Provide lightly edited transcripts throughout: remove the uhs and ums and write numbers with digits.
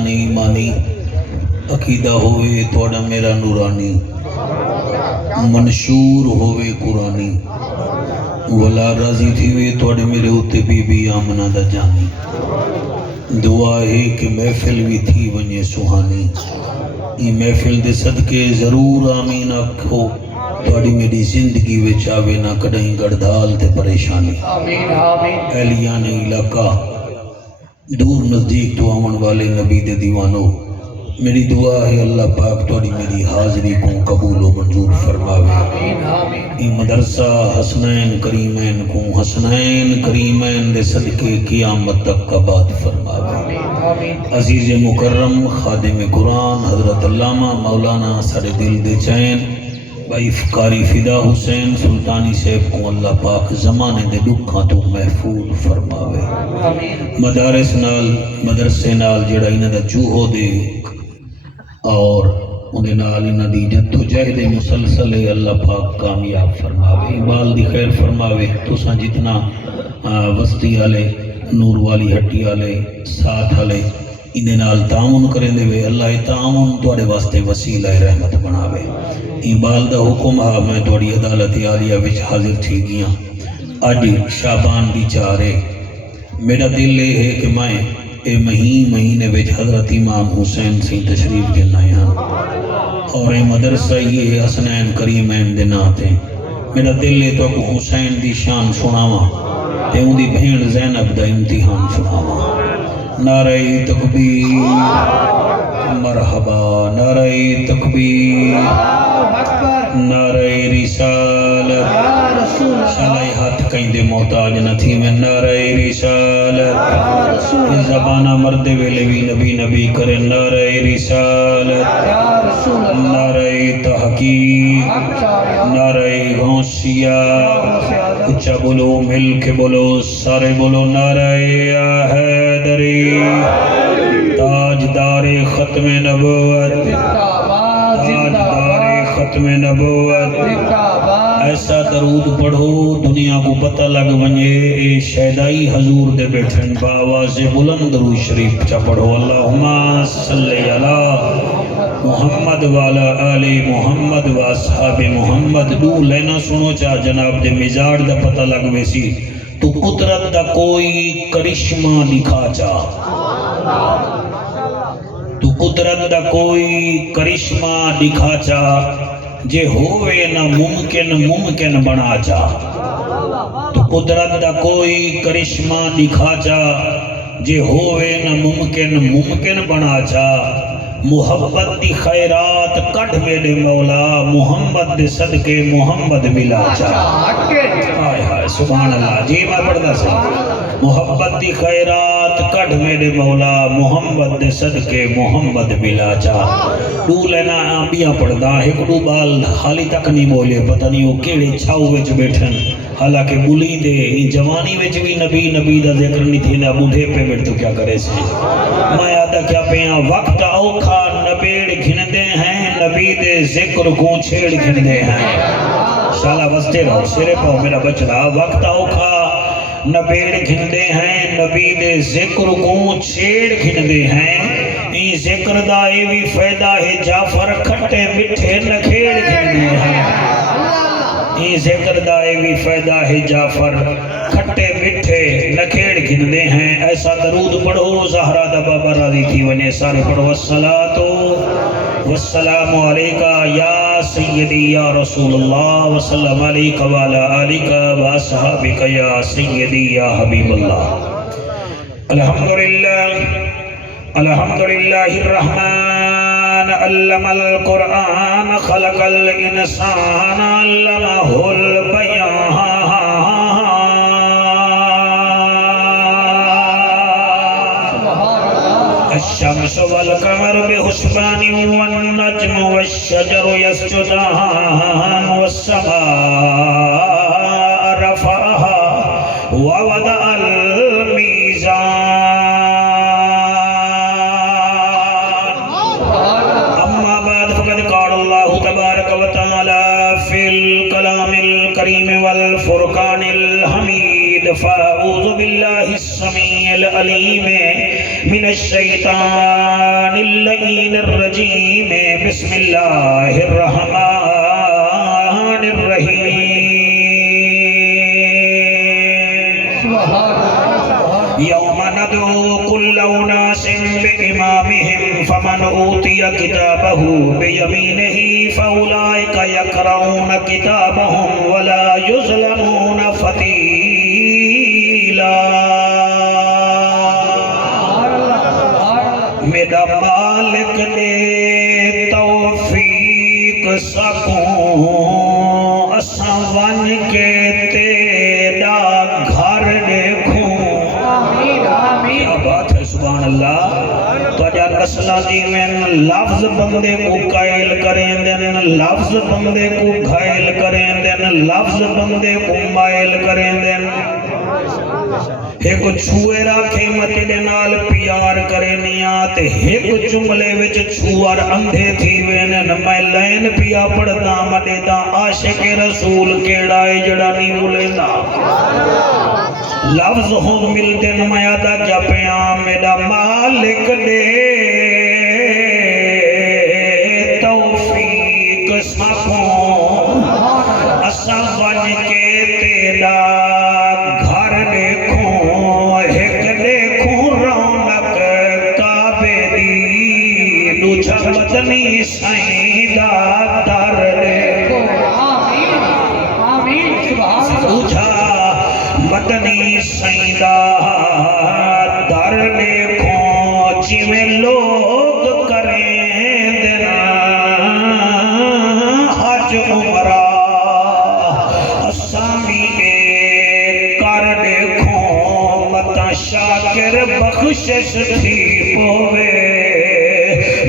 جان ایمانی عقیدہ ہوئے توڑا میرا نورانی منشور ہوئے قرآنی ولا راضی تھی وے توڑے میرے ہوتے بی بی آمنہ دا جانی دعا ہے کہ محفل بھی تھی ونجے سہانی یہ محفل دے صدقے ضرور آمین آکھو توڑی میری زندگی وچ آوے نہ کڑیں گڑدھال تے پریشانی آمین آمین اہلیان علاقہ دور نزدیک تو آمن والے نبی دے دیوانو میری دعا ہے اللہ پاک توڑی میری حاضری کو قبول و منظور فرماوے آمین آمین یہ مدرسہ حسنین کریمین کو حسنین کریمین دے صدقے قیامت تک آباد فرماوے آمین آمین عزیز مکرم خادم قرآن حضرت علامہ مولانا سارے دل دے چین بھائی فقاری فدا حسین سلطانی صاحب کو اللہ پاک زمانے دے دکھاں تو محفوظ فرماوے آمین مدارس نال مدرسے نال جڑا انہاں دا چوہو دے اور انہیں نال انہاں دی جدو جہد مسلسل اللہ پاک کامیاب فرماوے اقبال دی خیر فرماوے تساں جتنا وسطی والے نور والی ہٹی والے ساتھ والے انہیں نال تعاون کریں دے وے اللہ تعاون تواڈے واسطے وسیلہ رحمت بناوے اقبال دا حکم ہے میں تواڈی عدالت عالیہ وچ حاضر تھی گیا اج شعبان دی چارے میرا دل یہ ہے کہ میں اے مہینے وچ حضرت امام حسین سی تشریف دینا ہے اور اے مدرسہ یہ ہے حسنین کریمین دے نام تے میرا دل ہے تو حسین دی شان سناواں تے اون دی بہن زینب دا امتحان سناواں نعرہ تکبیر مرحبا نعرہ تکبیر نعرہ رسالت شالائی ہاتھ کہیں دے محتاج نہ تھی میں نعرہ رسالت زبانہ مرد ویلے بھی نبی نبی کرے نعرہ رسالت نعرہ تحقیق نعرہ غوثیہ اچھا بولو مل کے بولو سارے بولو نعرہ حیدری تاجدار ختم نبوت تاجدار ختم نبوت ایسا درود پڑھو دنیا کو پتہ لگ ونجے اے شہدائی حضور دے بیٹھن باواز بلند درود شریف چا پڑھو اللہم صلی علی محمد والا آل محمد و اصحاب محمد دو لینا سنو چا جناب دے مزاڑ دا پتہ لگ ویسی تو قدرت دا کوئی کرشمہ دکھا چا تو قدرت دا کوئی کرشمہ دکھا چا جے ہوئے نہ ممکن بنا چا تو قدرت دا کوئی کرشمہ دکھا چا جے ہوئے نہ ممکن بنا چا محبت دی خیرات کٹ میرے مولا محمد دے صدقے محمد ملا چا ہائے ہائے سبحان اللہ جی میں پڑھتا سا محبت دی خیرات کٹ میرے مولا محمد دے صدقے محمد ملا چا دو لینا آنبیاں پڑھتا ایک دو بال حالی تک نہیں بولے پتہ نہیں وہ کیڑے چھاؤ وچ بیٹھن حالانکہ بولی دے جوانی وچ بھی نبی دا ذکر نہیں تھی نہ بوڑھے پہ بیٹھ تو کیا کرے سے میں آدھا کیا پیاں وقت اوکھا نبیڑ گھندے ہیں نبی دے ذکر کو چھیڑ گھندے ہیں شالا وستے رہو سرے پاؤ میرا بچڑا وقت اوکھا نبیڑ گھندے ہیں نبی دے ذکر کو چھیڑ گھندے ہیں این ذکر دا ای بھی فائدہ ہے جعفر کھٹے مٹھے نکھیڑ گھندے ہیں این ذکر دا ای بھی فائدہ ہے جعفر کھٹے مٹھے نکھیڑ گھندے ہیں ایسا درود پڑھو زہرہ دا بابا راضی تھی ونے سارے پڑھو الصلاة والسلام علیکہ یا سیدی یا رسول اللہ وسلم علیکہ وعلا آلکہ واصحابکہ یا سیدی یا حبیب اللہ الحمدللہ الرحمن علم القرآن خلق الانسان علمہ البیان الشمس والقمر بحسبان والنجم والشجر يسجدان والسماء رفعها ووضع الميزان أما بعد فقد قال الله تبارك وتعالى في الكلام الكريم والفرقان الحميد فأعوذ بالله السميع العليم من الشیطان اللعین الرجیم بسم اللہ الرحمن الرحیم یوم ندعو کل اناس بإمامہم فمن اوتی کتابہ بیمینہ فاولئک یقرؤون کتابہم ولا یظلمون فتیلا میرا مالک نے توفیق سکوں اساں ون کے تیرا گھر دیکھوں کیا بات ہے سبحان اللہ تو جا نسلہ دیوین لفظ بندے کو قائل کریں دن لفظ بندے کو گھائل کریں دن لفظ بندے کو مائل کریں دن ایک چھوئے راکھے متی دے نال پیار کرے نیات ایک جملے وچ چھوار اندھے تھی وینن میں لین پیا پڑھتا مدے دا عاشق رسول کیڑائے جڑا نہیں بولینا لفظ ہوں مل دن میں آدھا کیا پیام میرا مالک دے توفیق سکوں اساں بن کے تیرا گھر دیکھوں ایک دیکھوں رونق کعبے دی دوجھا مدنی سائیدہ در دیکھوں دوجھا مدنی سائیدہ در دیکھوں جویں لوگ کریں دینا حج عمرہ اسامی کر دیکھوں متا شاکر بخشش تھی پوے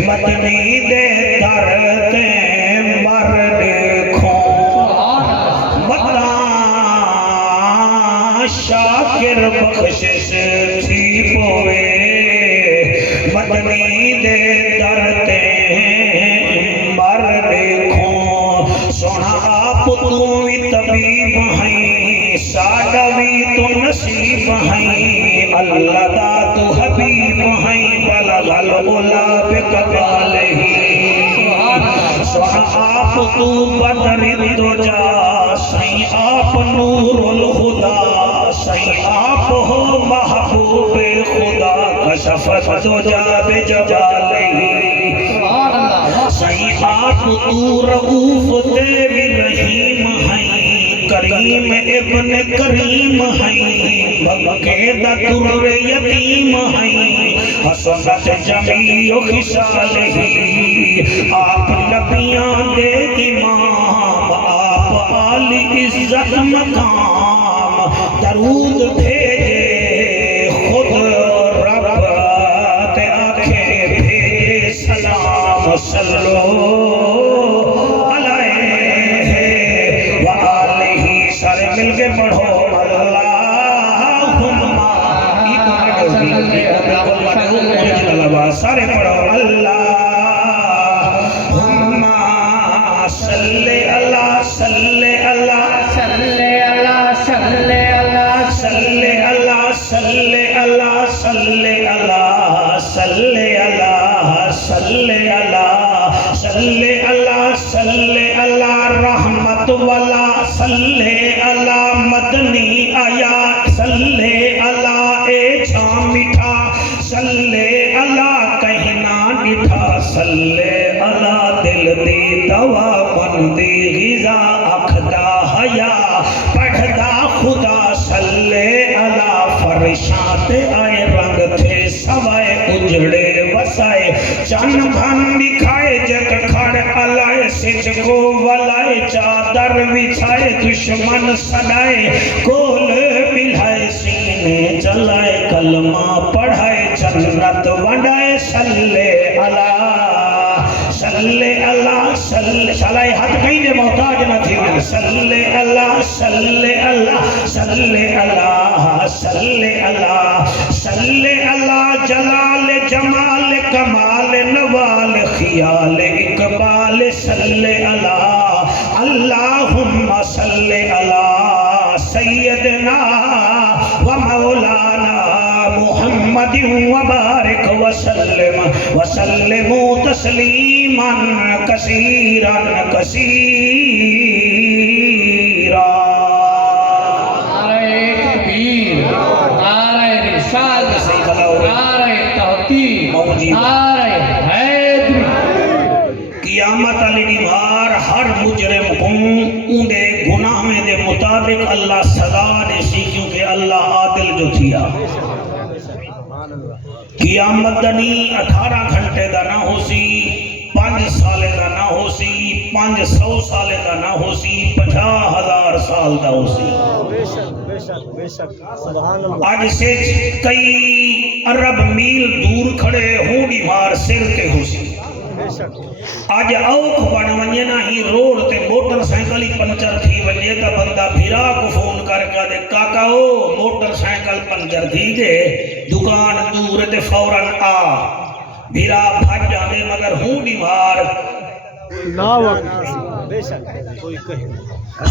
مدنی دے در تے مر دیکھوں متا شاکر بخشش تھی پوے مدنی دے در تے مر دیکھوں سونا آپ تو بھی طبیب ہیں ساڑا بھی تو نصیب ہیں اللہ دا تو حبیب ہیں بلغ العلا بکمالہ سونا آپ تو بدر دو جا سائیں آپ نور الہدا سائیں آپ ہو محبوب خدا کشفت دو جا بجلالہ سائیں آپ تو رؤوف دیوی رحیم ہیں کریم ابن کریم ہیں بھگے دا در یتیم ہیں حسنت جمیع خصالہ آپ نبیاں دے امام آپ عالی عزت مقام درود بھیجے خود رب تے آنکھیں بھیجے سلام صلو علیہ وآلہ سارے مل کے پڑھو اللہم سارے پڑھو اللہم صلی اللہ صلی اللہ صلی اللہ صلی اللہ صلی اللہ صلی اللہ صلی اللہ صلی اللہ صلی اللہ صلی اللہ صلی اللہ رحمت والا صلی اللہ مدنی آیا صلی اللہ اے چھا میٹھا صلی اللہ کہنا نٹھا صلی اللہ دل دی دوا بندی غذا اکھدا حیا پڑھدا خدا صلی اللہ فرشات آئے رنگ تھے سوائے اجڑے وسائے چن بھن دکھائے جگ کھڑ علائے سچ کو ولائے چادر بچھائے دشمن سڑائے کول ملائے سینے جلائے کلمہ پڑھائے جنت ونڈائے صلی اللہ صلی اللہ صلی صلی ہاتھ کہیں دے محتاج نہ تھی میں صلی اللہ صلی اللہ صلی اللہ صلی اللہ صلی اللہ جلال جمال کمال نوال خیال اقبال صلی اللہ اللہم صلی اللہ سیدنا و مولانا محمد و بارک وسلموا تسلیما کثیرا کثیرا. نعرہ تکبیر، نعرہ رسالت، صحیح بلاؤ. نعرہ تحقیق، موجی. نعرہ حیدری. قیامت علی دیوار ہر مجرم کو اندے گناہ میں دے مطابق اللہ سزا دے سی، کیونکہ اللہ عادل جو تھیا. قیامت دنی 18 گھنٹے دا نہ ہو سی، 5 سالے دا نہ ہو سی، 500 سالے دا نہ ہو سی، 50,000 سال دا ہو سی. آج سے کئی ارب میل دور کھڑے ہوں دیوار سر تے ہو سی. آج اوکھ بن ونجے نہ ہی روڈ تے موٹر سائیکل ہی پنچر تھی ونجے تا بندہ بھیرا کو فون کر کے دے کاکاو موٹر سائیکل پنچر تھی دے دکان دور تے فوراً آ. بھیرا بھاج جانے مگر ہوں دیوار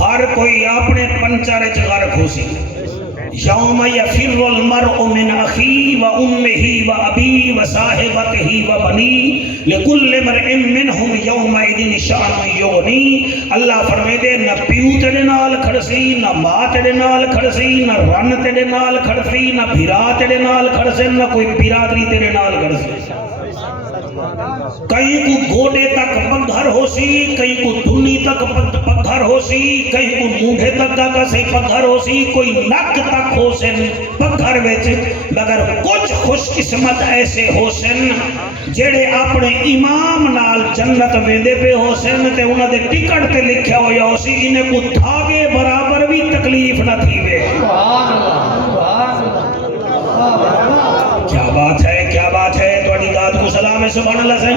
ہر کوئی اپنے پنچر چغار کھوسی. یوم یفر المرء من اخی و امہ و ابی و صاحبتہ و بنی لکل امرئ منہم یومئذ شأن یغنی. اللہ فرمائے دے نہ پیو تیرے نال کھڑسی، نہ ماں تیرے نال کھڑسی، نہ رن تیرے نال کھڑسی، نہ بھرا تیرے نال کھڑسی، نہ کوئی برادری تیرے نال کھڑسی. کہیں کو گوڑے تک پگھر ہو سی، کہیں کو دھنی تک پگھر ہو سی، کہیں کو مونڈے تک کا سے پگھر ہو سی، کوئی نک تک ہو سن پگھر وچ. مگر کچھ خوش قسمت ایسے ہو سن جڑے اپنے امام نال جنت ویندے پہ ہو سن تے انہاں دے ٹکٹ تے لکھیا ہویا ہو سی انہیں کو تھاگے برابر بھی تکلیف نہ تھی وے. سبحان اللہ، سبحان اللہ. کیا بات ہے، کیا بات ہے. تواڈی ذات کو سلام ہے. سبحان اللہ سے.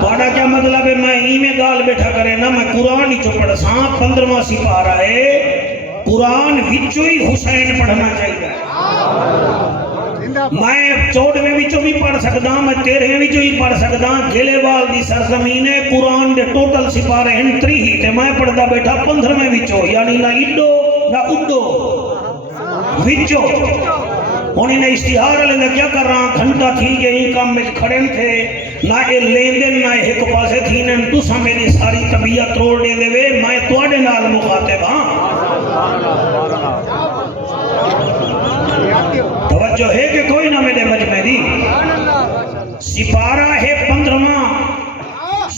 تواڈا کیا مطلب ہے میں ہی میں گال بیٹھا کرے نا، میں قرآن ہی چو پڑھ ساں. 15واں سپارہ ہے قرآن وچوں ہی حسین پڑھنا چاہیے. میں 14ویں وچوں بھی پڑھ سکدا، میں 13ویں وچوں ہی پڑھ سکدا. گلے وال دی سرزمین ہے قرآن دے ٹوٹل سپارے ہیں 3 تے میں پڑھدا بیٹھا 15ویں وچوں، یعنی نہ اڈو نہ اڈو وچوں. ہوں انہیں اشتہار والے کیا کر رہا گھنٹہ تھی کہ ان کام میں کھڑے تھے نہ یہ لین دین نہ ایک پاسے تھی نہ تسا میری ساری طبیعت توڑ دے دے میں تواڈے نال مخاطب ہاں. توجہ ہے کہ کوئی نہ میرے مجمع دی. سپارہ ہے 15واں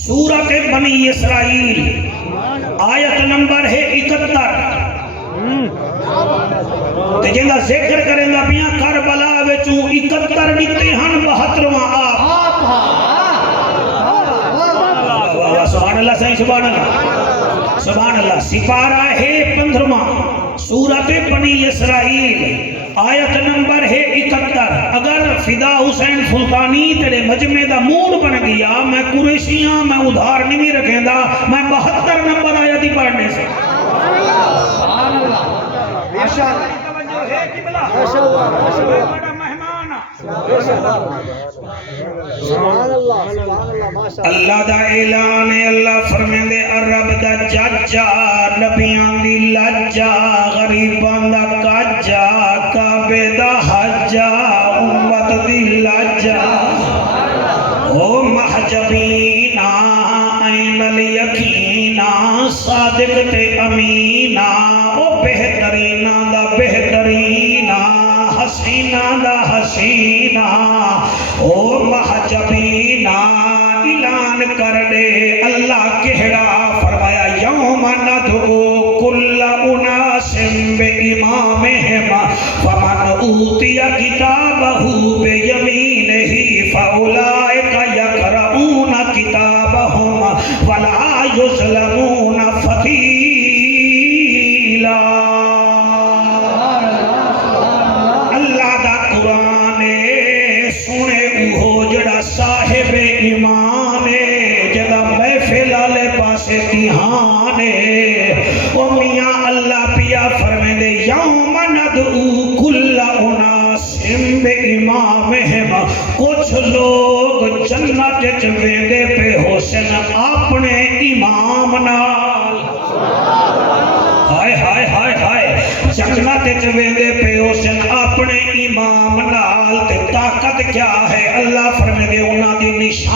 سورۃ بنی اسرائیل، آیت نمبر ہے 71. تے جنگا ذکر کریں گا پیاں کربلا وچوں 71 نکتے ہن 72واں آپ. سبحان اللہ صحیح. سبحان اللہ، سبحان اللہ. سپارہ ہے 15واں سورۃ بنی اسرائیل، آیت نمبر ہے 71. اگر فدا حسین سلطانی تیرے مجمع دا موڈ بن گیا میں قریشیاں میں ادھار نہیں رکھیں دا، میں 72 نمبر آیت ہی پڑھنے سے. سبحان اللہ. ماشاءاللہ. اللہ دا اعلان ہے. اللہ فرمیندے رب دا جاجا نبیاں دی لاجا غریباں دا کاجا کعبے دا حجا امت دی لاجا او محجبینا عین الیقینا صادق تے امینا او بہترینا دا بہترینا حسینہ دا حسینہ او محجبینہ. اعلان کر دے اللہ کہڑا فرمایا یوم ندعو کل اناس بامامہم فمن اوتی کتابہ بیمینہ فاولئک یقرؤون کتابہم ولا یظلمون فتیلا. صاحب ایمان جدا محفل والے پاسے دھیان او میاں اللہ پیا فرمیندے یوم ندعو کل اناس بامامہم. کچھ لوگ جنت وچ ویندے پہ حسین اپنے امام نال. ہائے ہائے ہائے ہائے. جنت وچ ویندے پہ حسین اپنے امام نال. تے طاقت کیا ہے اللہ فرمیندے انہاں دی نشان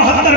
72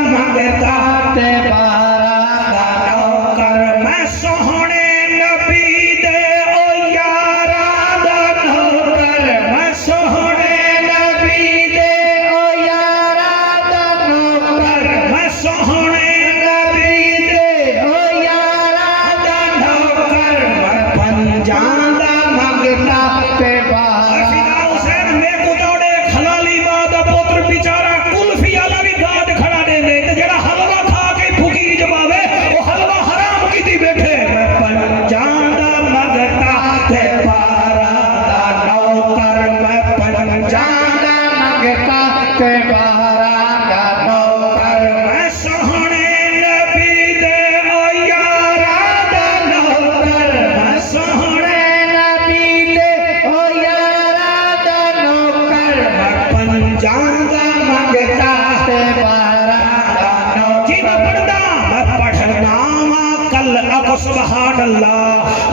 منگتا تے بارہ دا نوکر میں سوہنے نبی دے او یارا دا نوکر میں سوہنے نبی دے او یارا دا نوکر میں سوہنے نبی دے او یارا دا نوکر میں پنجاں دا منگتا تے بارہ فدا حسین میں کو توڑے خلالی واد پوتر بیچارہ کلفی والا بھی گاڈ کھڑا دے دے تے جڑا حلوہ کھا کے بھوکی جماوے او حلوہ حرام کیتی بیٹھے میں پنجاں دا منگتا تے بارہ دا نوکر میں پنجاں دا منگتا تے بارہ دا نوکر میں سوہنے نبی دے او یارا دا نوکر میں سوہنے نبی دے او یارا دا نوکر میں پنجاں دا منگتا تے بارہ دا نوکر جی میں پڑھدا میں پڑھنا وا کل اب سبحان اللہ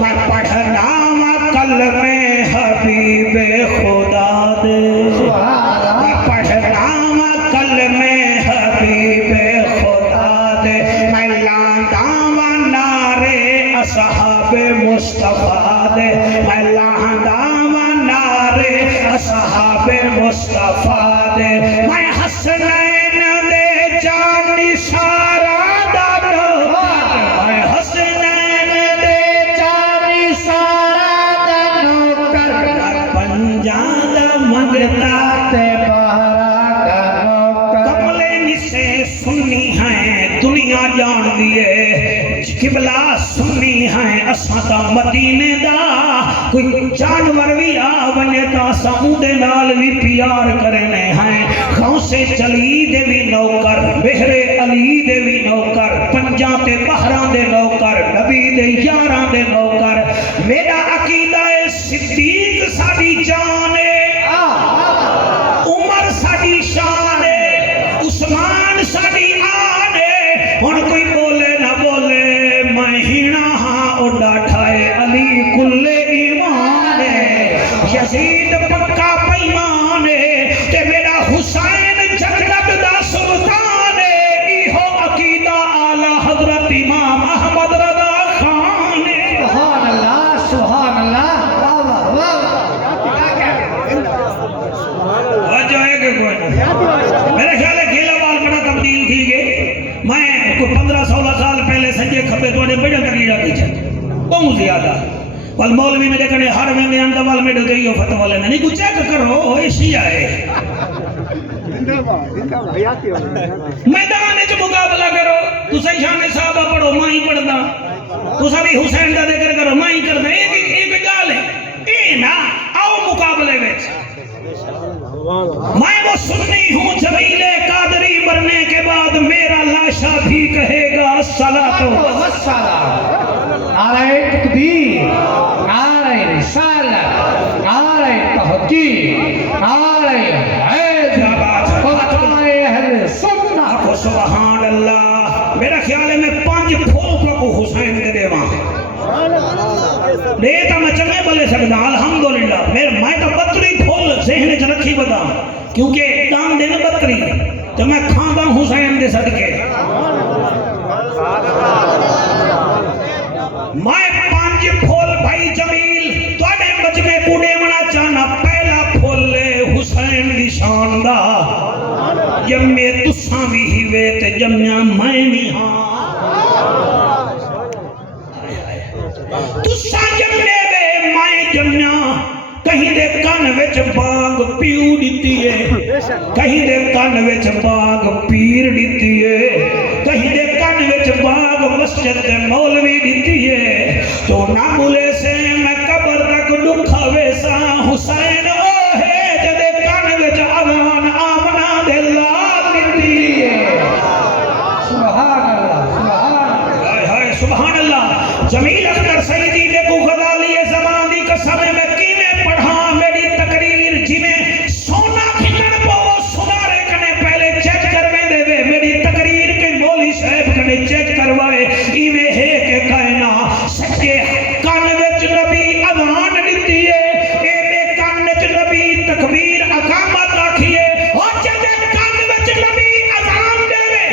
میں پڑھنا وا کل میں حبیب خدا دے میں پڑھنا وا کل میں حبیب خدا دے میں لاندا وا نعرے اصحاب مصطفیٰ دے میں لاندا وا نعرے اصحاب مصطفیٰ دے میں حسنین دے جان سارا دا نوکر میں حسنین دے جان سارا دا نوکر میں پنجاں دا منگتا تے بارہ دا نوکر کملے سے سنی ہیں دنیا جان دیے قبلہ سنی ہیں اساں دا مدینے دا کوئی جانور بھی آونے تا سمودے نال بھی پیار کرنے ہیں غوث چلی دے بھی نوکر بہر علی دے بھی نوکر پنجاں تے بہراں دے نوکر نبی دے یاراں دے نوکر میرا عقیدہ ہے صدیق ساڈی جان ہے عمر ساڈی شان ہے عثمان ساڈی آن ہے ہن کوئی بولے نہ بولے میں ہینا ہاں او ڈاٹھائے علی کل ایمان ہے یزید پکا پیمان ہے تے میرا حسین جنت دا سلطان ہے ایہو عقیدہ اعلی حضرت امام احمد رضا خان ہے سبحان اللہ سبحان اللہ واہ واہ واہ وجہ ہے کہ کوئی میرے خیال ہے گیلا وال بڑا تبدیل تھی گئے میں کوئی 15-16 سال پہلے سنجے کھپے توڑے بڑا تقریرہ کی چھتے بہت زیادہ وال مولوی میں دیکھنے ہر ویندے اندہ وال میں ڈگئی ہو فتح والے نہیں کچھ چیک کرو ایشیا ہے میدان جو مقابلہ کرو تو شان صحابہ پڑھو ماں ہی پڑھنا تو سبھی حسین دا ذکر کرو ماں ہی کرنا ایک گال ہے اے نا آؤ مقابلے میں میں وہ سنی ہوں جمیل قادری مرنے کے بعد میرا لاشا بھی کہے گا الصلاۃ والسلام نعرہ تکبیر نعرہ رسالت نعرہ تحقیق نعرہ حیدر نعرہ اہل سنت سبحان اللہ میرا خیال ہے میں 5 پھول کو حسین دے دے وہاں دیتا میں چلے بلے سکتا الحمدللہ میں تو بطری پھول ذہن چ رکھی بدا کیونکہ دام دینا بطری تو میں کھاندہ حسین دے صدقے میں 5 پھول بھائی جمیل توڑے مجمع کوڑے منا چانا پہلا پھول لے حسین دی شان دا جمعے تساں بھی ہوئے تے جمعہ میں بھی ہاں تساں جمعے بے میں جمعہ کہیں دے کان وچ باغ پیو دیتی ہے کہیں دے کان وچ باغ پیر دیتی ہے کہیں دے کان وچ باغ مسجد دے مولوی دیتی ہے تو نہ بھولے سے میں قبر تک دکھا ویسا حسین او ہے جدے کان وچ اذان آمنا دے لال دیتی ہے سبحان اللہ سبحان اللہ جمیل اختر سیدی دے کو غزالی زمان دی قسم میں کیویں پڑھا میری تقریر جنہیں سونا کھلن پو سنارے کنے پہلے چیک کرویں دے وے میری تقریر کے مولی صاحب کنے چیک کروائے ایویں ہے کہ کائنا سچے کان وچ نبی اذان دیتی ہے اے بے کان وچ نبی تکبیر اقامت آکھیے اور جدے کان وچ نبی اذان دے وے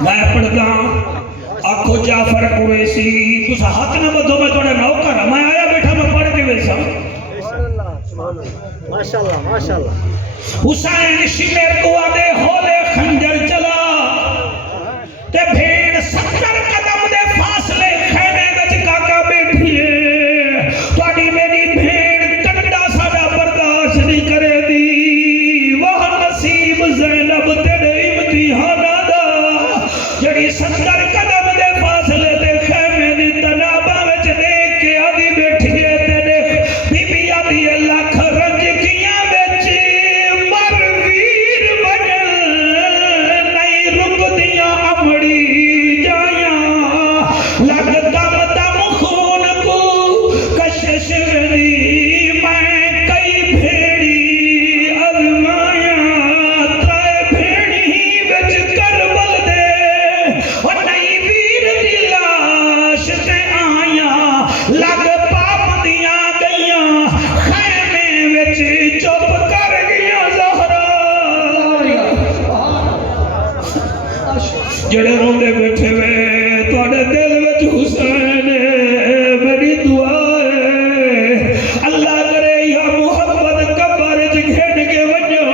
میں پڑھدا آکھو جعفر قریشی تسا ہاتھ نہ بدھو میں تھوڑا نوکر ہاں میں آیا بیٹھا میں پڑھ کے ویسا حسین شمیر کو آدھے ہولے خنجر چلا تے بھیڑ 70 قدم دے فاصلے خیمے وچ کاکا بیٹھیے تواڈی میری بھیڑ ٹنڈا ساڈا برداشت نہیں کرے دی وہ نصیب زینب تیرے امتحاناں دا جڑی 70 قدم دے فاصلے تے خیمے دی تناباں وچ دیکھ کے آدھی بیٹھیے تے دیکھ بی بی آدھی لاکھ رنج کیاں وچ مر ویر وجل نہیں رکدیاں امڑی جایاں لگ دم دم خون کو کشش دی میں کئی بھیڑی ازمایاں ترائے بھیڑی وچ کربل دے اور نئی ویر دی لاش تے آیاں لگ پابندیاں گئیاں خیمے وچ چپ کر گیا زہرا جڑے روندے بیٹھے وے تواڈے دل وچ حسین میری دعا ہے اللہ کرے یا محمد قبر وچ گھن کے ونجو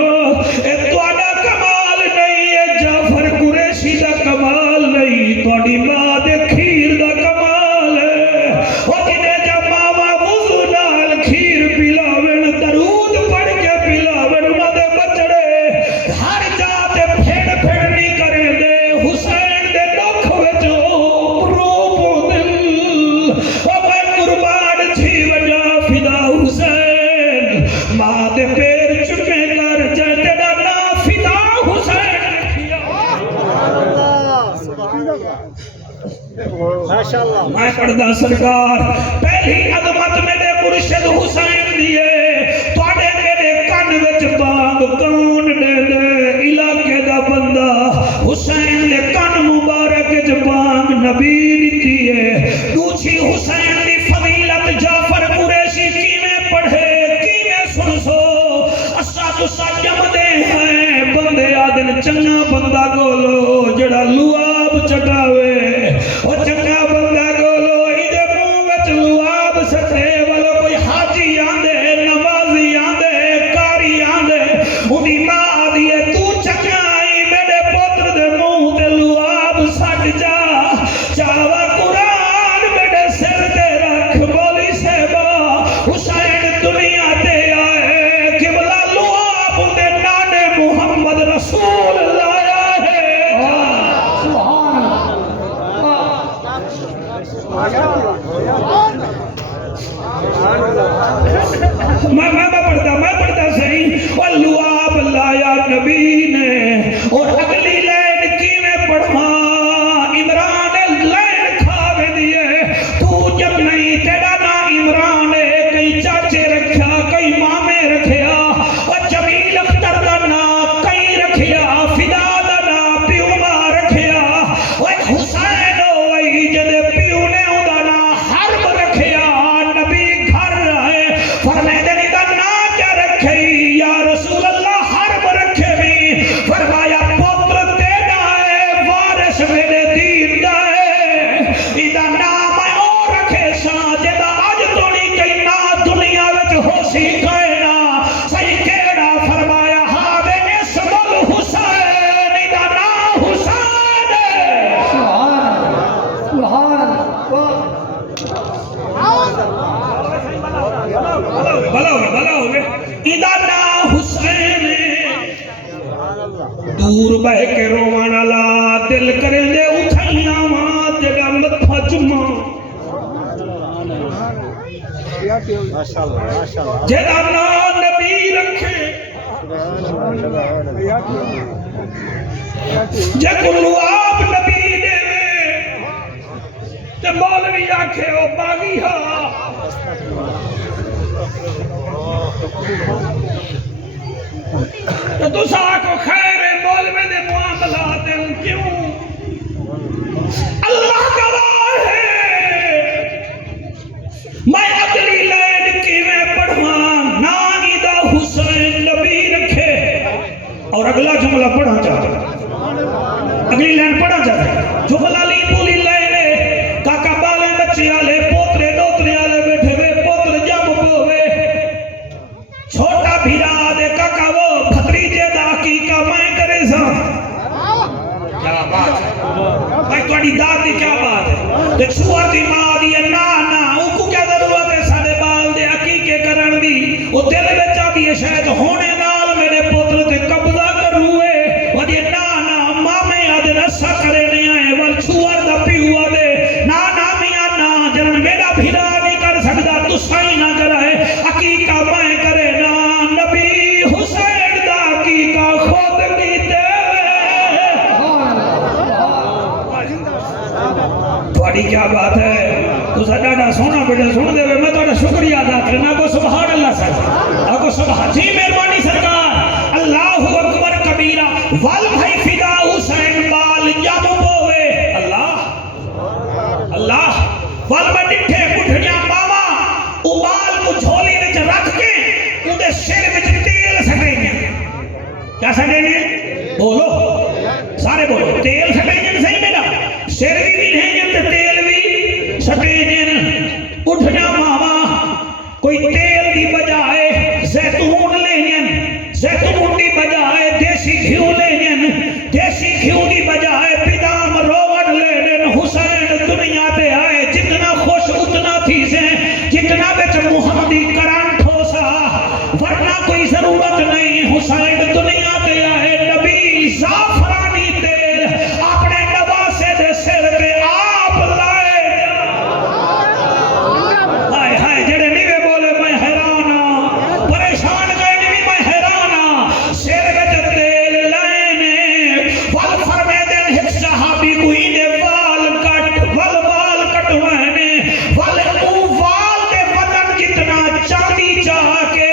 اے تواڈا کمال نہیں اے جعفر قریشی دا کمال نہیں تواڈی ماں دے کھیر دا کمال ہے او جنے جب ماوا وضو نال کھیر پلاون درود پڑھ کے پلاون انہاں دے بچڑے ہر جا تے پھڑ پھڑ نہیں کرے دے حسین دے دکھ وچ روپ دل او میں قربان تھی وجا فدا حسین ماں دے پیر چکے کر جے تیرا نا فدا حسین میں پڑھدا سرکار پہلی عظمت میرے مرشد حسین دیے تواڈے میرے کن وچ بانگ کون دے دے علاقے دا بندہ حسین دے کن مبارک وچ بانگ نبی دتی ہے دوسری حسین دی فضیلت جعفر قریشی کیویں پڑھے کیویں سن سو اسا تسا جمدے ہیں بندے آدن چنگا بندہ گولو جڑا لواب چٹاوے او چنگا بندہ گولو ایدے منہ وچ لواب سٹے والا کوئی حاجی آندے نمازی آندے کاری آندے اونی ماں آدھیے تو چنگا آئی میرے پوتر دے منہ تے لواب سٹ جا چاوا قرآن میرے سر تے رکھ بولی سیبا حسین دنیا تے آئے قبلہ لواب دے نانے محمد رسول لایا ہے میں پڑھتا صحیح اور لواب لایا نبی نے اور اگلی لائن کیویں پڑھا عمران لائن کھاوے دیے تو جب نہیں تیرا نا عمران ہے کئی چاچے رکھیا کئی مامے رکھیا اور جمیل اختر دا نا کئی رکھیا فدا دا نا پیو ماں رکھیا اور حسین ہوئی جدے پیو نے دا نا حرب رکھیا نبی گھر آئے فرمیدے نہیں دا نا کیا رکھے یا رسول اللہ حرب رکھے بھی فرمایا پتر تیرا ہے وارث میرے دین دا ہے ایدہ نام ہے اور رکھے ساں جدہ آج تو نہیں کئی نا دنیا وچ ہو سی کہنا صحیح کہنا فرمایا ہاوے اسم الحسین ایدہ نا حسین بلا ہوئے ایدہ نا حسین دور بہ کے روان اللہ دل کرے دے اٹھائیاں ماں تیرا متھا جمع جیدہ نا نبی رکھے جے کلو آپ نبی دے تے مولوی آکھے او باغی ہا تو سا کو خیر مولوی دے معاملات کیوں اللہ گواہ ہے میں اگلی لائن کی میں پڑھواں نانی دا حسین نبی رکھے اور اگلا جملہ جملہ پڑھا چاہتا ہے اگلی لائن پڑھا چاہتا ہے جو بلالی پولی لائنے کاکا بالے بچی آلے پوترے دوترے آلے بیٹھے وے پوتر جم پوے چھوٹا بھیرا دے کاکا وہ بھتریجے دا حقیقہ میں کرے سا کیا بات ہے بھائی توڑی داد دی کیا بات ہے دیکھ سوار دی ماں دی نا ان کو کیا ضرورت ہے سارے بال دے حقیقے کرن دی وہ دل بچا دی شاید ہونے نال میرے پوتر تے قبضہ کر ہوئے وہ دی نا مامے آدھے رسا کرے نہیں آئے وال سوار دا پیوا دے نا میاں نا جنن میرا بھیرا نہیں کر سکتا تو سائی نہ کرائے حقیقہ میں کرے نا نبی حسین دا حقیقہ خود کیتے تھوڑی کیا بات ہے تو سجادہ سونا بیٹے سن دے میں تو شکریہ ادا کرنا کو سبحان اللہ سر کو سبحان جی مہربانی سرکار اللہ اکبر کبیرہ وال بھائی فدا حسین بال جب ہوئے اللہ اللہ وال میں ڈٹھے پٹھڑیاں باوا ابال کو جھولی وچ رکھ کے اودے سر وچ تیل سٹے گئے کیا سٹے گئے بولو سارے بولو تیل سٹے گئے صحیح میرا سر بھی نہیں تے تیل بھی سٹے گئے اٹھنا ماما کوئی تیل دی بجائے زیتون لینین زیتون دی بجائے دیسی گھیو لینین دیسی گھیو دی بجائے پیدام روڑ لینین حسین دنیا تے آئے جتنا خوش اتنا تھیزیں جتنا بچ محمدی کران ٹھوسا ورنہ کوئی ضرورت نہیں حسین دنیا تے آئے نبی زعفرانی تیل اپنے نواسے دے سر پہ آپ لائے ہائے ہائے جڑے نیوے بولے میں حیرانا پریشان گئے نیوی میں حیرانا سر وچ تیل لائنے وال فرمے دن ایک صحابی کوئی دے وال کٹوانے وال او وال دے بدن جتنا چاندی چاہ کے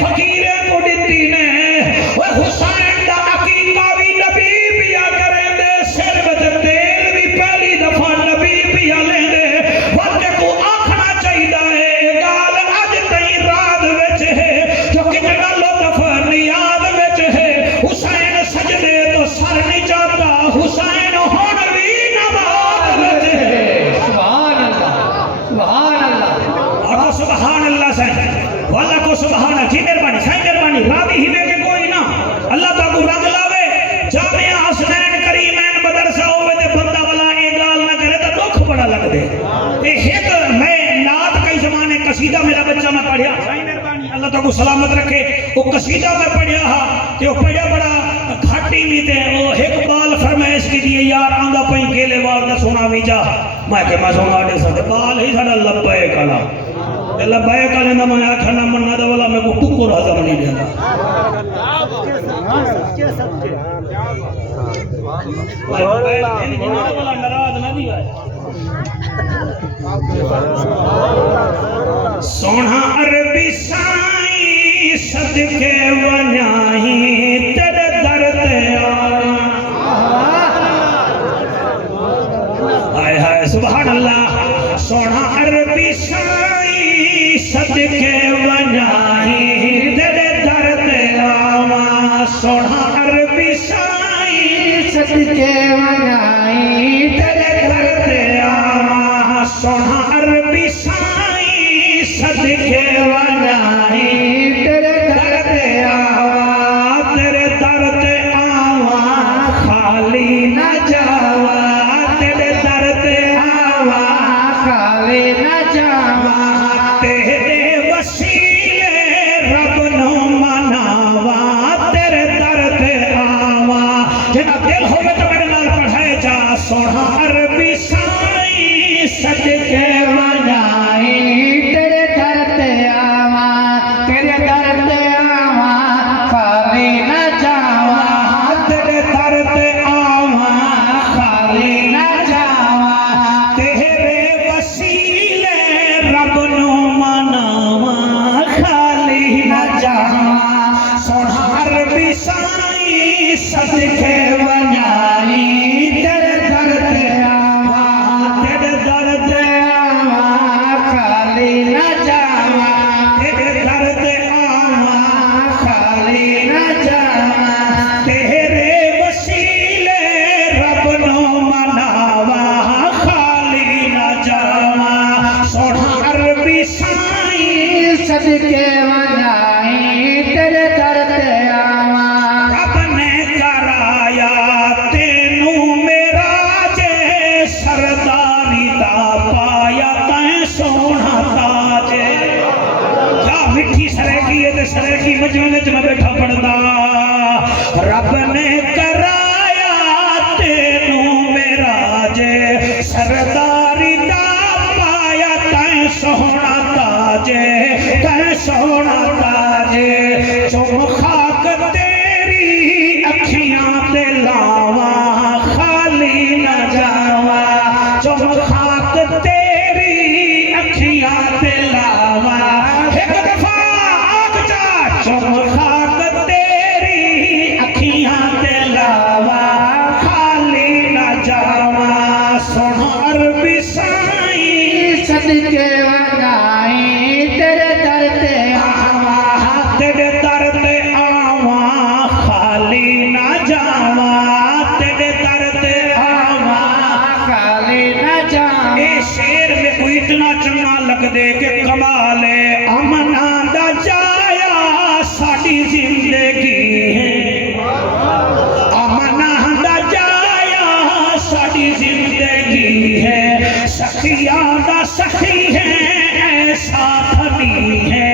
فقیرے کو دیتی نے وہ حسین دا عقیقہ بھی نبی پیا کریں دے سر وچ تیل بھی پہلی دفعہ نبی پیا لیں دے وقت کو آکھنا چاہیدہ ہے گال اج تئی رات وچ ہے جو کتنا لطف نیاد وچ ہے حسین سجدے تو سر نہیں جاتا حسین ہون بھی نماز وچ ہے سبحان اللہ سبحان اللہ آقا سبحان اللہ سائیں واللہ کو سبحان اللہ جی مہربانی سائیں مہربانی راوی ہی میں کہ کوئی نہ اللہ تعالیٰ کو رنگ لاوے جامعہ حسنین کریمین مدرسہ ہوئے دے بندہ والا ایک گال نہ کرے تو دکھ بڑا لگ دے ایک میں نات کئی زمانے قصیدہ میرا بچہ میں پڑھیا سائیں مہربانی اللہ تعالیٰ کو سلامت رکھے وہ قصیدہ میں پڑھیا ہاں کہ وہ پڑھیا بڑا گھاٹی بھی تے وہ ایک بال فرمائش کی دیئے یار آندہ پہیں کیلے وال نہ سونا بھی جا میں کہ میں سونا دے سکتے بال ہی ساڑا لبائے کلا لبائے کلے نہ میں آکھا نہ منہ دا والا میں کو ٹکر حضم نہیں دینا سونا عربی سائی صدقے ونیائی تیرے درد آئے ہائے سبحان اللہ سونا عربی سائی صدقے ونیائی تیرے درد آما سونا عربی سائی صدقے ونائی تیرے درد آما سونا عربی سائی صدقے ونائی تیرے درد آوا تیرے درد آوا خالی نہ جاوا تیرے درد آوا خالی نہ جاوا تیرے وسیلے رب نو مناوا تیرے درد آوا جنا دل ہوئے تو میرے نال پڑھائے جا سونا عربی سائی صدقے ونائی تیرے درد آوا تیرے درد آوا خالی نہ جاوا تیرے درد آوا خالی نہ جاوا تیرے وسیلے رب نو مناوا خالی نہ جاوا سونا عربی سائی صدقے ونیائی تیرے درد آوا تیرے درد آوا خالی نہ جاوا تیرے درد آوا خالی نہ جاوا رب نے کرایا تینوں معراج سرداری دا پایا تائیں سونا تاج تائیں سونا تاج چم خاک تیری اکھیاں تے لاواں خالی نہ جاواں چم خاک تیری اکھیاں تے لاواں ایک دفعہ آگ جا چم خاک تیری اکھیاں تے لاواں خالی نہ جاواں سن عربی سائیں صدقے ونائی تیرے در تے آواں تیرے در تے آواں خالی نہ جاواں تیرے در تے آواں خالی نہ جاواں اے شیر میں کوئی اتنا چنگا لگ دے کہ کمال امنا دا جایا ساڑی زندگی ہے امنا دا جایا ساڑی زندگی ہے سخیاں دا سخی ہے ایسا دھنی ہے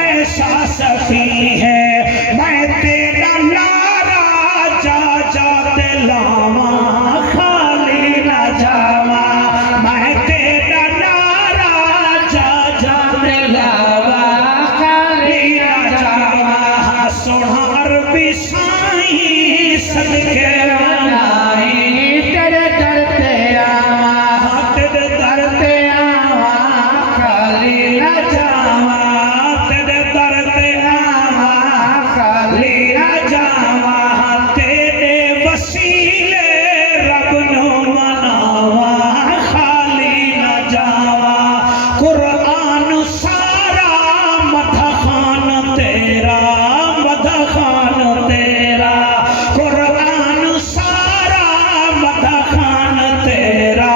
ایسا سخی ہے میں تیرا نعرہ جا جا تے لاواں خالی نہ جاواں میں تیرا نعرہ جا جا تے لاواں خالی نہ جاواں سونا عربی سائیں صدقے ونائی تیرے در تے آواں تیرے در تے آواں خالی نہ جاواں تیرے در تے آواں خالی نہ جاواں تیرے وسیلے رب نو مناواں خالی نہ جاواں قرآن سارا مدح خان تیرا مدح خان تیرا قرآن سارا مدح خان تیرا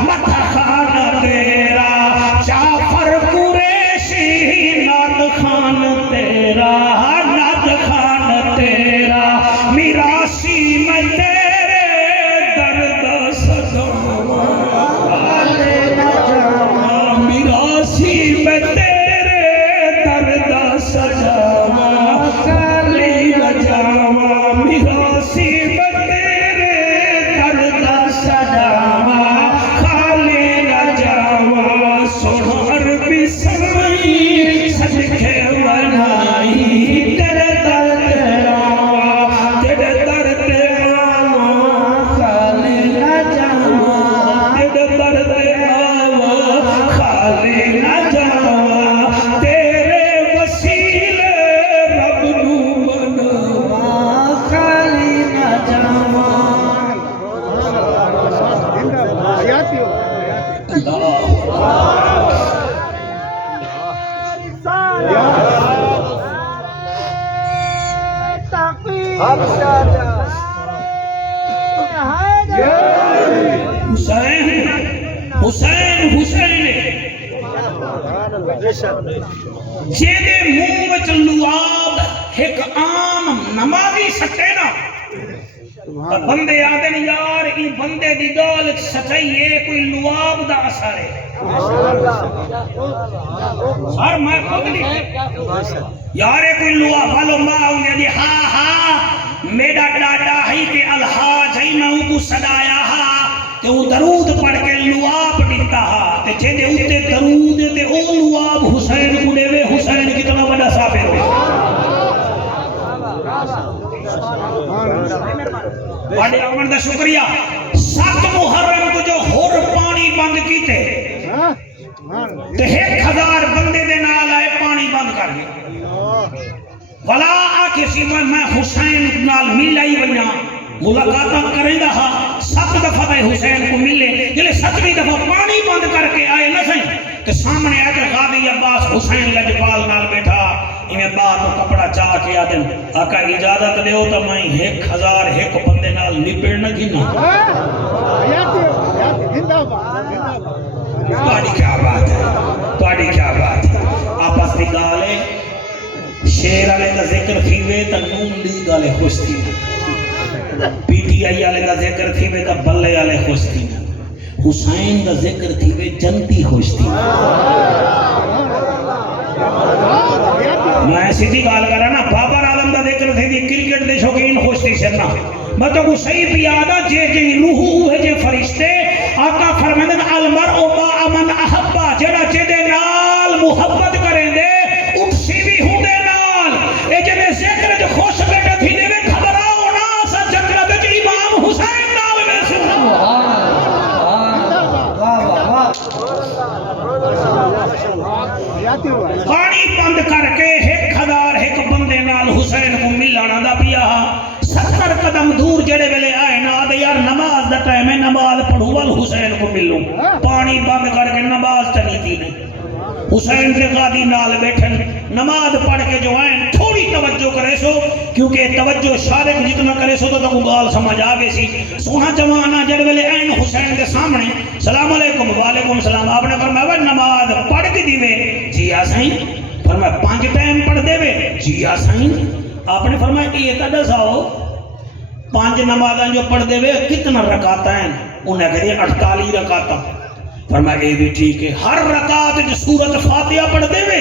مدح خان تیرا جعفر قریشی ناد خان تیرا ناد خان تیرا میراثی میں تیرے درد سجاواں خالی نہ جاواں میراثی میں تیرے درد سجاواں خالی نہ جاواں میراثی میں تیرے درد سجاواں خالی نہ جاواں سن عربی سائیں صدقے ونائی تیرے در تے آواں تیرے در تے آواں خالی نہ جاواں تیرے در تے آواں خالی نہ جاواں تیرے وسیلے رب نو مناواں خالی نہ جاواں حسین حسین حسین جیدے منہ وچ لعاب ایک عام نمازی سٹے نا تو بندے آدھے نہیں یار ای بندے دی گال سچائی ہے کوئی لعاب دا اثر ہے سر میں خود نہیں یار کوئی لعاب والو ماں ہوں گے ہاں ہاں میرا ڈاڈا ہی تے الحاج ہی میں ان کو صدایا ہاں تے وہ درود پڑھ کے لعاب دیتا ہاں تے جے دے اتے درود تے او لعاب حسین کو دے وے حسین کتنا بڑا ثابت ہو بڑے آمن دا شکریہ 7 محرم کو جو ہور پانی بند کیتے تے 1000 بندے دے نال آئے پانی بند کر گئے ولا آکے سی میں حسین نال ملائی بنیا ملاقاتاں کریں دا ہاں 7 دفعہ تے حسین کو ملے جلے 7ویں دفعہ پانی بند کر کے آئے نہ سہیں کہ سامنے آئے کہ غازی عباس حسین لجپال نال بیٹھا انہیں باہر کو کپڑا چاہ کے آدن آقا اجازت دے ہو تو میں 1001 بندے نال نپڑ نہ گھنا تواڈی کیا بات ہے تواڈی کیا بات ہے آپس دی گالے شیر والے دا ذکر تھیوے تا نون لیگ والے خوش تھی پی ٹی آئی والے دا ذکر تھیوے تا بلے والے خوش تھی حسین دا ذکر تھیوے جنتی خوش تھی میں سیدھی گال کرا نا بابر اعظم دا فکر تھی کرکٹ دے شوقین خوش تھی سرنا میں تو کو صحیح پیادا جے جے روح ہوئے جے فرشتے آقا فرمندن المرء ما من احبا جڑا چے دے نال محبت کریں دے اٹھسی بھی ہوں دے نال اے جے ذکر جو خوش بیٹھا تھی دے میں خبراؤ نا سا جنگلہ دے امام حسین نال میں سبحان پانی بند کر کے ایک ہزار ایک بندے نال حسین کو ملانا دا پیا 70 قدم دور جڑے ویلے آئے نا آدھے یار نماز دا ٹائم ہے نماز پڑھو وال حسین کو ملوں پانی بند کر کے نماز چلی تھی نہیں حسین کے غادی نال بیٹھن نماز پڑھ کے جو آئیں تھوڑی توجہ کرے سو کیونکہ توجہ شارک جتنا کرے سو تو گال سمجھ آگے سی سونا جوانا جڑ ویلے آئیں حسین کے سامنے سلام علیکم وعلیکم السلام آپ نے فرمایا وہ نماز پڑھ کے دیوے جی آسائیں فرمایا 5 ٹائم پڑھ دے وے جی آسائیں آپ نے فرمایا یہ تا دساؤ 5 نمازاں جو پڑھ دے وے کتنا رکعتاں ہیں انہیں کہتے 48 رکعتاں فرمایا اے بھی ٹھیک ہے ہر رکعت جو سورت فاتحہ پڑھ دے وے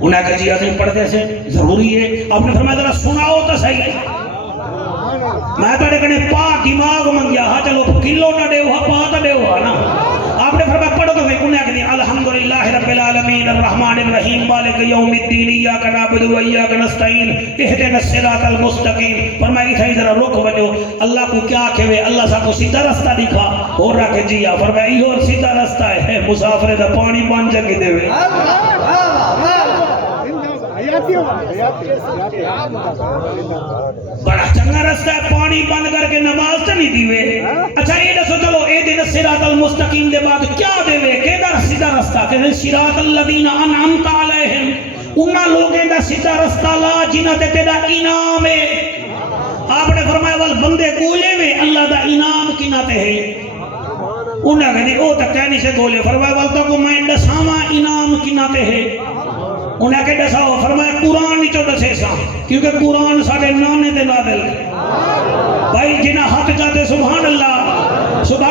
انہیں کہا جی آسائیں پڑھ دے سے ضروری ہے آپ نے فرمایا ذرا سناؤ تو صحیح میں تو کہنے پا دماغ منگیا ہاں چلو کلو نہ دے ہوا پا تو دے ہوا نا آپ نے فرمایا پڑھو تو انہیں کہتے ہیں الحمدللہ رب العالمین الرحمن الرحیم مالک یوم الدین ایاک نعبد و ایاک نستعین اہدنا الصراط المستقیم فرمایا تھا ذرا رک بجو اللہ کو کیا کہے اللہ سا کو سیدھا رستہ دکھا اور رہا کہ جی فرمایا یہ اور سیدھا رستہ ہے مسافر دا پانی پان جگہ دے وے بڑا چنگا رستہ ہے پانی بند کر کے نماز تو نہیں دیوے اچھا یہ دسو چلو اے دن صراط المستقیم دے بعد کیا دے وے کہ دا سیدھا رستہ کہ صراط الذین انعمت علیہم انہاں لوگیں دا سیدھا رستہ لا جنہاں تے تیرا انعام ہے آپ نے فرمایا وال بندے گولے میں اللہ دا انعام کنا تے ہے انہاں کہتے او تک کہنی سے گولے فرمایا وال تو کو میں دساواں انعام کنا تے ہے انہیں کہ دساؤ فرمایا قرآن نہیں چو دسے سا کیونکہ قرآن ساڑھے نانے دے نادل بھائی جنہ ہاتھ جاتے سبحان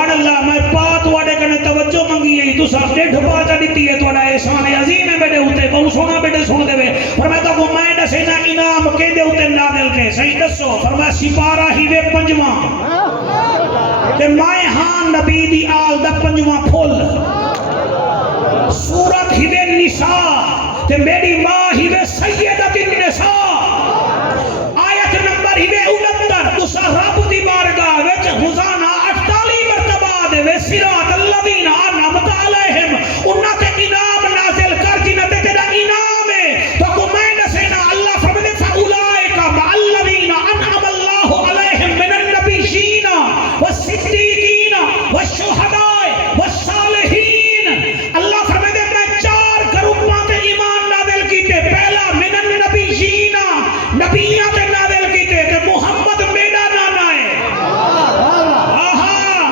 اللہ میں پات واڑے کنے توجہ منگی ہے تو سا ڈیڑھ پاچا دیتی ہے تو اڑا احسان عظیم ہے بیٹے ہوتے بہت سونا بیٹے سن دے فرمایا تو کو میں دسے نا انعام کے دے ہوتے نادل کے صحیح دسو فرمایا سپارہ ہی وے 5واں تے مائے ہاں نبی دی آل دا 5واں پھول سورت ہی وے نساء تے میری ماں ہی وے سیدت النساء آیت نمبر ہی وے 69 تسا رب دی بارگاہ وچ روزانہ 48 مرتبہ دے وے صراط الذین انعمت علیہم انہاں تے انعام نازل کر جنہاں تے تیرا انعام ہے تو کو میں دسینا اللہ فرمائے فاولئک مع الذین انعم اللہ علیہم من النبیین والصدیقین والشہداء والصالحین اللہ فرمائے میں 4 گروپاں تے ایمان نازل کیتے پہلا من النبیین نبیوں تے نازل کیتے کہ محمد میرا نانا ہے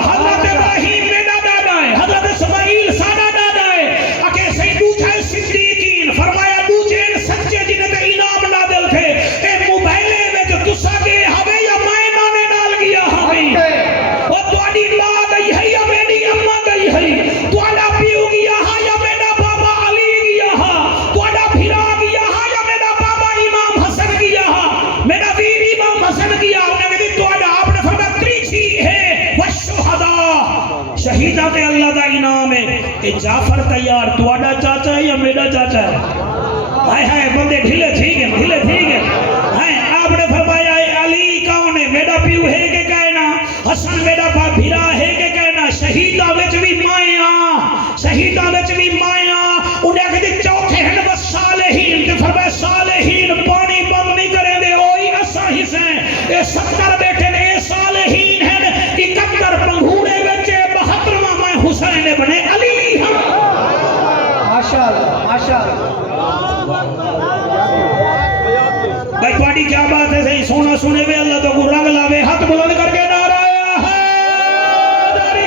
حضرت ابراہیم میرا دادا ہے حضرت اسماعیل سارا دادا ہے اکے صحیح دوجہ صدیقین فرمایا دوجہ سچے جنہیں تے انعام نازل تھے اے موبائلے میں جو تسا گئے ہوئے یا میں نانے نال گیا ہوئے وہ تواڈی ماں گئی ہے یا میری اماں گئی ہے تواڈا پیو گیا ہے یا میرا بابا علی گیا ہے تواڈا بھرا گیا ہے یا میرا بابا امام حسن گیا ہے میرا ویر امام حسن گیا انہوں نے کہا تواڈا آپ نے فرمایا تریچی ہے والشہداء شہیدہ تے اللہ دا انعام ہے اے جعفر تیار تواڈا چاچا ہے یا میرا چاچا ہے ہائے ہائے بندے ڈھلے ٹھیک ہے ہائے آپ نے فرمایا اے علی کون ہے میرا پیو ہے کہ کہنا حسن میرا باپ بھرا ہے کہ کہنا شہیدہ وچ بھی مائیاں انہیں کہتے چوتھے ہیں بس صالحین تے فرمایا صالحین پانی بند نہیں کریں دے اوہی اسا حسین اے 70 بیٹھے اے صالحین ہیں 71 پنگھوڑے بچے 72واں میں حسین بنے علی ہم ماشاءاللہ بھائی تواڈی کیا بات ہے صحیح سونا سنے وے اللہ تو کو رنگ لاوے ہاتھ بلند کر کے نعرہ حیدری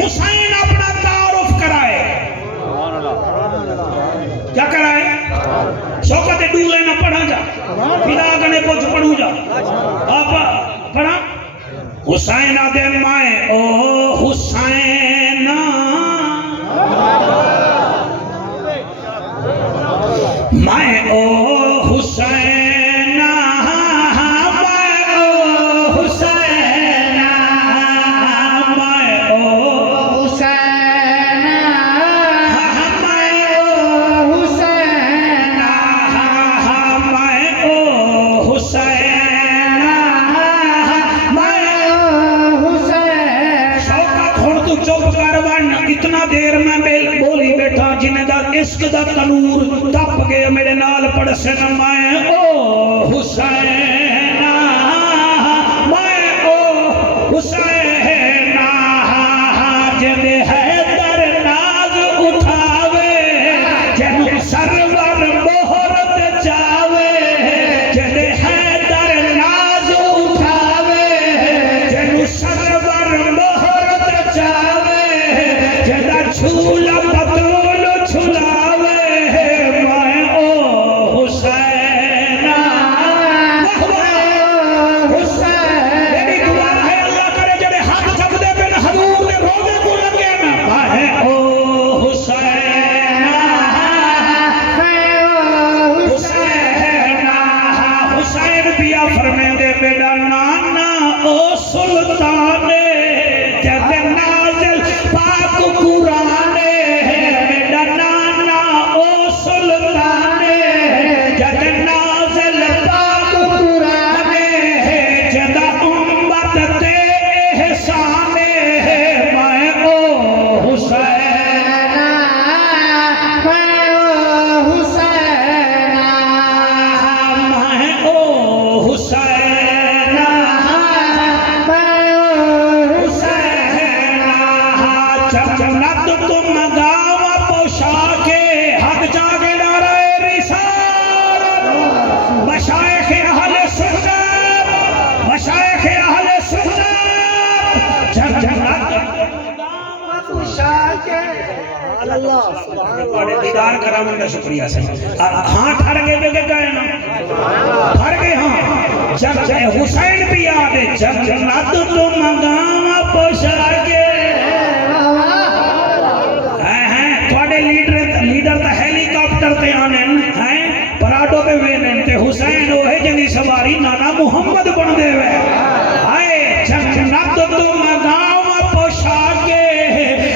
حسین اپنا تعارف کرائے کیا کرائے شوکت ڈولے نہ پڑھا جا فدا کنے کچھ پڑھو جا آپ پڑھا حسین آدھے مائے او حسین او حسین میں او حسین میں او حسین میں او حسین میں او حسین میں حسین شوکت ہن تو چپ کر بن اتنا دیر میں بولی بیٹھا جنہیں دا عشق دا تنور تپ گئے میرے نال پڑھ سن میں او حسین میں او حسین جدے حیدر ناز اٹھاوے جنوں سرور مہرت چاوے جدے حیدر ناز اٹھاوے جنوں سرور مہرت چاوے جدا چھولا پتول چھلاوے میں او حسین میری دعا ہے اللہ کرے جڑے ہاتھ تھک دے پن حضور دے روزے کو لگے نا میں او حسین حسین حسین پیا فرمے دے بیٹا نانا او سلطان جد نازل پاک قرآن بیٹا نانا او سلطان جد نازل پاک قرآن جد امت تے احسان میں او حسین میں او حسین جنت تم گاو پوشاکے حد جاگے نعرہ رسالت مشائخ اہل سنت مشائخ اہل سنت جنت بڑے دیدار کرامن کا شکریہ سے ہاں ٹھر گئے جو گئے نا ٹھر گئے ہاں جب حسین بھی آدھے جنت تم گاو پوشاکے لیڈر تا ہیلی کاپٹر تے آنے ہیں پراٹو تے وینے تے حسین وہ ہے جنی سواری نانا محمد بن دے وے آئے جنت تم گاؤں پوشا کے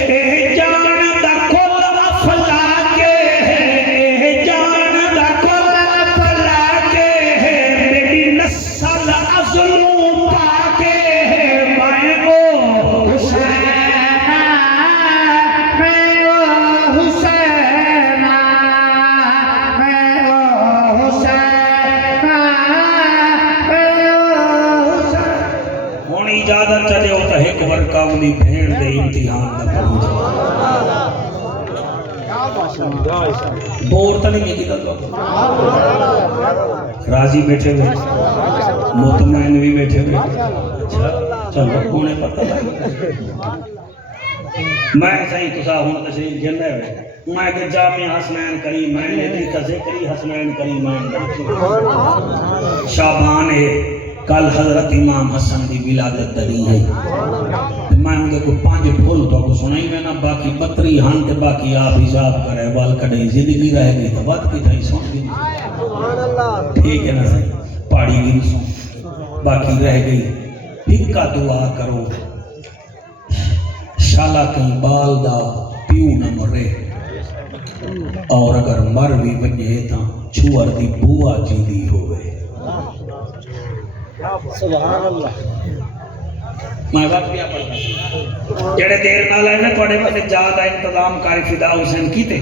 اے جان دا کل افلا کے اے جان دا کل افلا کے میری نسل ازلوں پا کے میں او حسین اجازت چلے ہوتا ہے کہ ورکا انہی بھیڑ دے امتحان دا پہنچ بور تا نہیں کی تو راضی بیٹھے ہوئے مطمئن بھی بیٹھے ہوئے اچھا چلو انہیں پتہ لگا میں صحیح تسا ہوں تشریف گھنے ہوئے میں کہ جامع حسنین کری میں نے دی ذکری حسنین کری میں شابان ہے کل حضرت امام حسن دی ولادت دری ہے میں ان کو 5 پھول تو کو سنائی میں نا باقی 32 ہن تے باقی آپ حساب کرے وال کڈے زندگی رہ گئی تو بات کی تھئی سن دی ٹھیک ہے نا صحیح پاڑی گئی سن باقی رہ گئی ہکا دعا کرو شالا کہیں بال دا پیو نہ مرے اور اگر مر بھی بجے تا چھوڑ دی بوا جی دی ہوئے سبحان اللہ میں بات پیا پڑھتا جڑے دیر نال ہے نا تھوڑے واسطے زیادہ انتظام کاری فدا حسین کیتے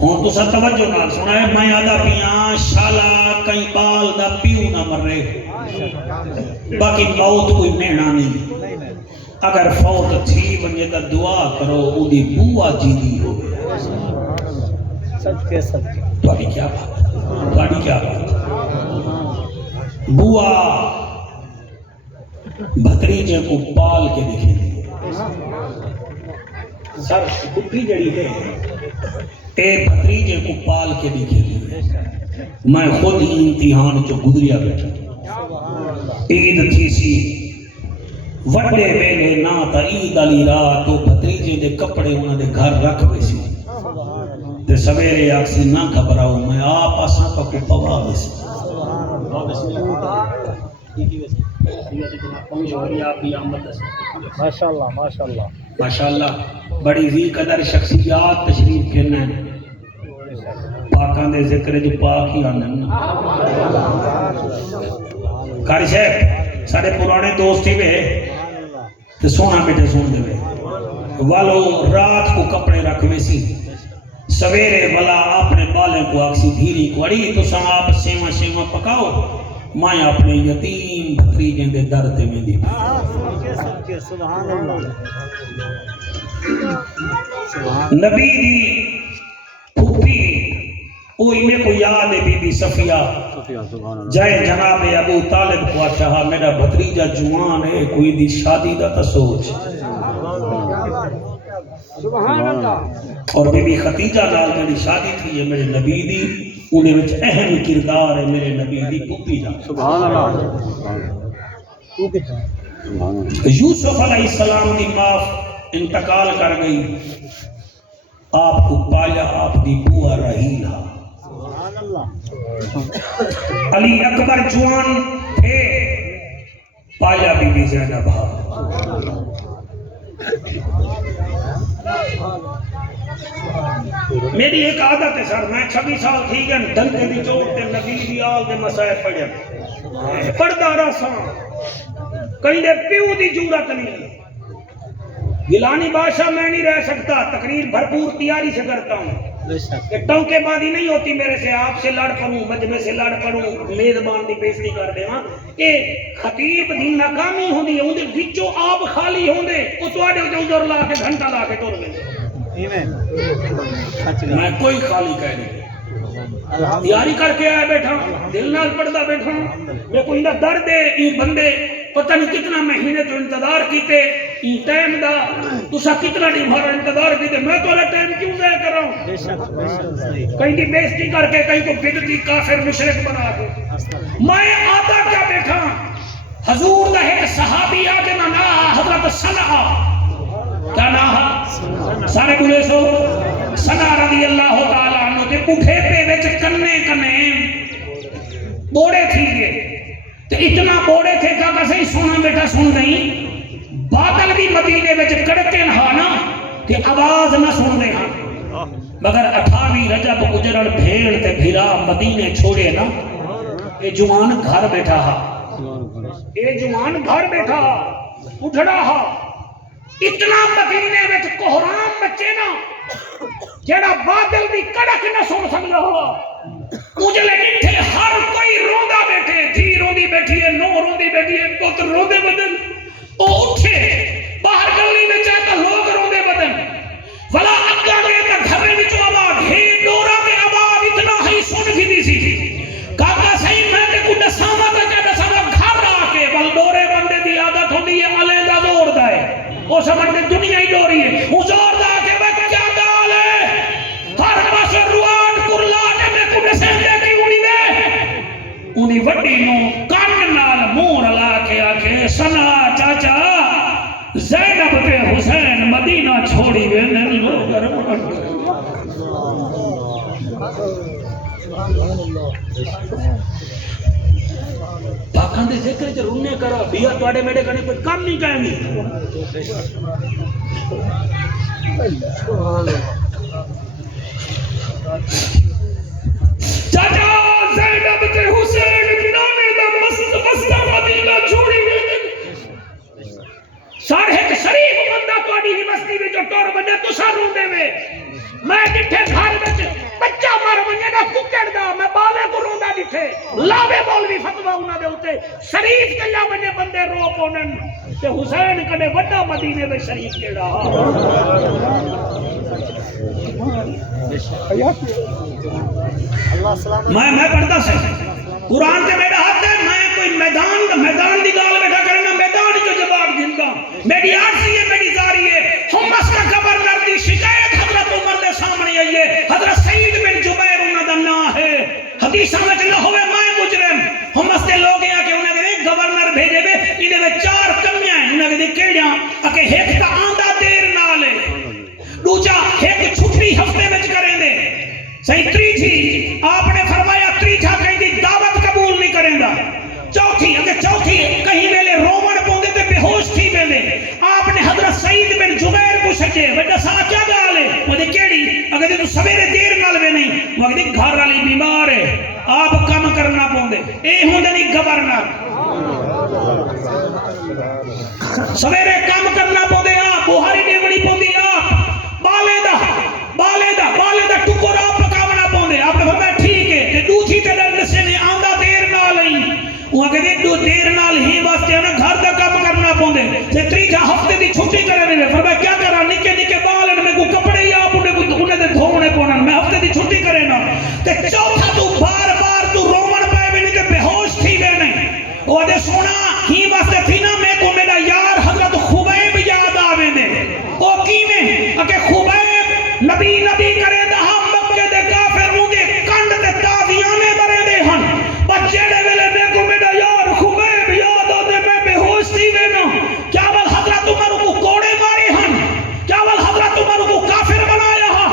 ہوں تو سب توجہ نال سنا ہے میں آدھا پیاں شالا کئی بال دا پیو نہ مرے باقی موت کوئی مہنا نہیں اگر فوت تھی ونجے تا دعا کرو اودی بوا جی دی ہو صدقے صدقے تھوڑی کیا بات تھوڑی کیا بات بوا بھتریجے کو پال کے دکھے دی سر بکری جڑی ہے اے بھتریجے کو پال کے دکھے دی میں خود ہی امتحان جو گزریا بیٹھا عید تھی سی وڈے ویلے نا تا عید علی رات تو بھتریجے دے کپڑے انہاں دے گھر رکھ وے سی تے تے سویرے آکسی نہ گھبراؤ میں آپ آساں کا کو پوا بس ماشاءاللہ ماشاءاللہ ماشاءاللہ بڑی ذی قدر شخصیات تشریف کرنا ہے پاکاں دے ذکر جو پاک ہی آنن کاری شیخ سارے پرانے دوست ہی وے تو سونا بیٹے سن دے وے والو رات کو کپڑے رکھوے سی سویرے والا اپنے بالے کو آکسی دھیری کوڑی تو ساں آپ سیما شیما پکاؤ میں اپنے یتیم بھتریجیں دے درد میں دی سبحان اللہ نبی دی پھوپھی اوہی میں کو یاد ہے بی بی صفیہ جائے جناب ابو طالب کو چاہا میرا بھتریجہ جوان ہے کوئی دی شادی دا تا سوچ سبحان اللہ اور بی بی ختیجہ نال میری شادی تھی ہے میرے نبی دی انہیں وچ اہم کردار ہے میرے نبی دی پھوپھی دا سبحان اللہ یوسف علیہ السلام دی ماں انتقال کر گئی آپ کو پایا آپ دی بوا رحیلہ علی اکبر جوان تھے پایا بی بی زینب میری ایک عادت ہے سر میں 26 سال تھی گئے دنگے دی چوٹ تے نبی دی آل دے مسائل پڑھیں پردہ رساں کہیں دے پیو دی جورت نہیں گیلانی بادشاہ میں نہیں رہ سکتا تقریر بھرپور تیاری سے کرتا ہوں کہ ٹونکے بازی نہیں ہوتی میرے سے آپ سے لڑ پڑوں مجمع سے لڑ پڑوں میزبان دی بےزتی کر دے ہاں اے خطیب دی ناکامی ہوندی ہے اندے وچوں آپ خالی ہوندے او تواڈے تے عذر لا کے گھنٹہ لا کے ٹر گئے میں کوئی خالی کہہ نہیں تیاری کر کے آیا بیٹھا دل نال پڑھدا بیٹھا میں کوئی نہ درد ہے ای بندے پتہ نہیں کتنا مہینے تو انتظار کیتے ای ٹائم دا تسا کتنا نہیں بھر انتظار کیتے میں تو ٹائم کیوں ضائع کر رہا ہوں کہیں کی بےزتی کر کے کہیں کو بدعتی کافر مشرک بنا کے میں آتا کیا بیٹھا حضور دا ایک صحابی آ کے نا حضرت سنہ کیا نام سارے بولے سو سنا رضی اللہ تعالیٰ عنہ کے پٹھے پہ وچ کنے کنے بوڑے تھی گئے تو اتنا بوڑے تھے کہ صحیح سونا بیٹا سن گئی بادل بھی مدینے وچ کڑکے نہ نا کہ آواز نہ سن دے ہاں مگر 28 رجب گزرن بھیڑ تے بھیرا مدینے چھوڑے نا یہ جوان گھر بیٹھا ہا یہ جوان گھر بیٹھا اٹھڑا ہا اتنا مدینے وچ کوہرام بچے نا جڑا بادل دی کڑک نہ سن سکدا ہوا اجلے ڈٹھے ہر کوئی روندا بیٹھے دھی روندی بیٹھی ہے نو روندی بیٹھی ہے پتر روندے بدن او اٹھے باہر گلی وچ آ کے لوگ روندے بدن ولا اگا گئے تے گھر وچ آواز ہے ڈورا تے آواز اتنا ہی سن کیتی سی کاکا صحیح میں تے کو دساواں تے کیا دساواں گھر آ کے ول ڈورے بندے دی عادت ہوندی ہے ملے دا زور دا ہے او سمجھتے دنیا ہی ڈوری ہے حضور دا کے وہ کیا گال ہے ہر پاس روان کرلا کے میں کو دسے کی ہونی وے اونی وڈی نو کان نال منہ رلا کے آ کے سنا چاچا زینب تے حسین مدینہ چھوڑی ویندے لوگ پاکان دے ذکر چ رونے کرا بیا تواڈے میرے کنے کوئی کام نہیں کہیں گے چاچا زینب تے حسین نانے دا مستا مدینہ چھوڑی ویندے سارے ایک شریف بندہ تواڈی ہی مستی وچ ٹر بنے تساں روندے وے میں ڈٹھے گھر وچ بچہ مر ونجے دا ککڑ دا میں بالے کو روندا ڈٹھے لاوے مولوی فتوا انہاں دے اوتے شریف کلا ونجے بندے رو پونن تے حسین کنے وڈا مدینے وچ شریف کیڑا اللہ سلام میں پڑھدا سی قرآن تے میرا ہاتھ ہے میں کوئی میدان دی گال بیٹھا کرنا میدان جو جواب دیندا میری عرضی ہے میری زاری ہے حمص کا گورنر دی شکایت حضرت عمر دے سامنے آئی ہے حضرت سعید بن جبیر انہاں دا نام ہے حدیثاں وچ نہ ہوے میں مجرم حمص دے لوگ آ کے انہاں دے گورنر بھیجے وے اینے وچ 4 کمیاں ہیں انہاں دے کیڑیاں اکے ایک تا آندا دیر نال ہے دوجا ایک چھٹی ہفتے وچ کریں دے چے بڑا سا کیا گال ہے وہ دے کیڑی اگر تو سویرے دیر نال وے نہیں وہ دے گھر والی بیمار ہے آپ کام کرنا پوندے اے ہوندے نہیں گورنر سویرے کام کرنا پوندے آپ بوہاری دیوڑی پوندی آپ بالے دا ٹکر آپ پکاونا پوندے آپ نے فرمایا ٹھیک ہے تے دوسری تے نسے نے آندا دیر نال ہی وہ کہتے دو دیر نال ہی واسطے نا گھر دا کام کرنا پوندے تے تیجا ہفتے دی چھٹی کرنے نے فرمایا کیا کرا نکے نکے بال میں کو کپڑے ہی آپ انہیں دے دھونے پونن میں ہفتے دی چھٹی کرے نا تے چوتھا تو بار تو رومن پائے میں نہیں تے بے ہوش تھی وے نہیں وہ دے سونا ہی واسطے تھی نا میں کو میرا یار حضرت خبیب یاد آوے دے او کیویں اکے خبیب نبی کرے دا ہم مکے دے کافر ہوں دے کنڈ تے تازیانے برے دے ہن بچے دے ویلے میں کو میرا یار خبیب یاد آدے میں بے ہوش تھی وے نا کیا ول حضرت عمر کو کوڑے مارے ہن کیا ول حضرت عمر کو کافر بنایا ہا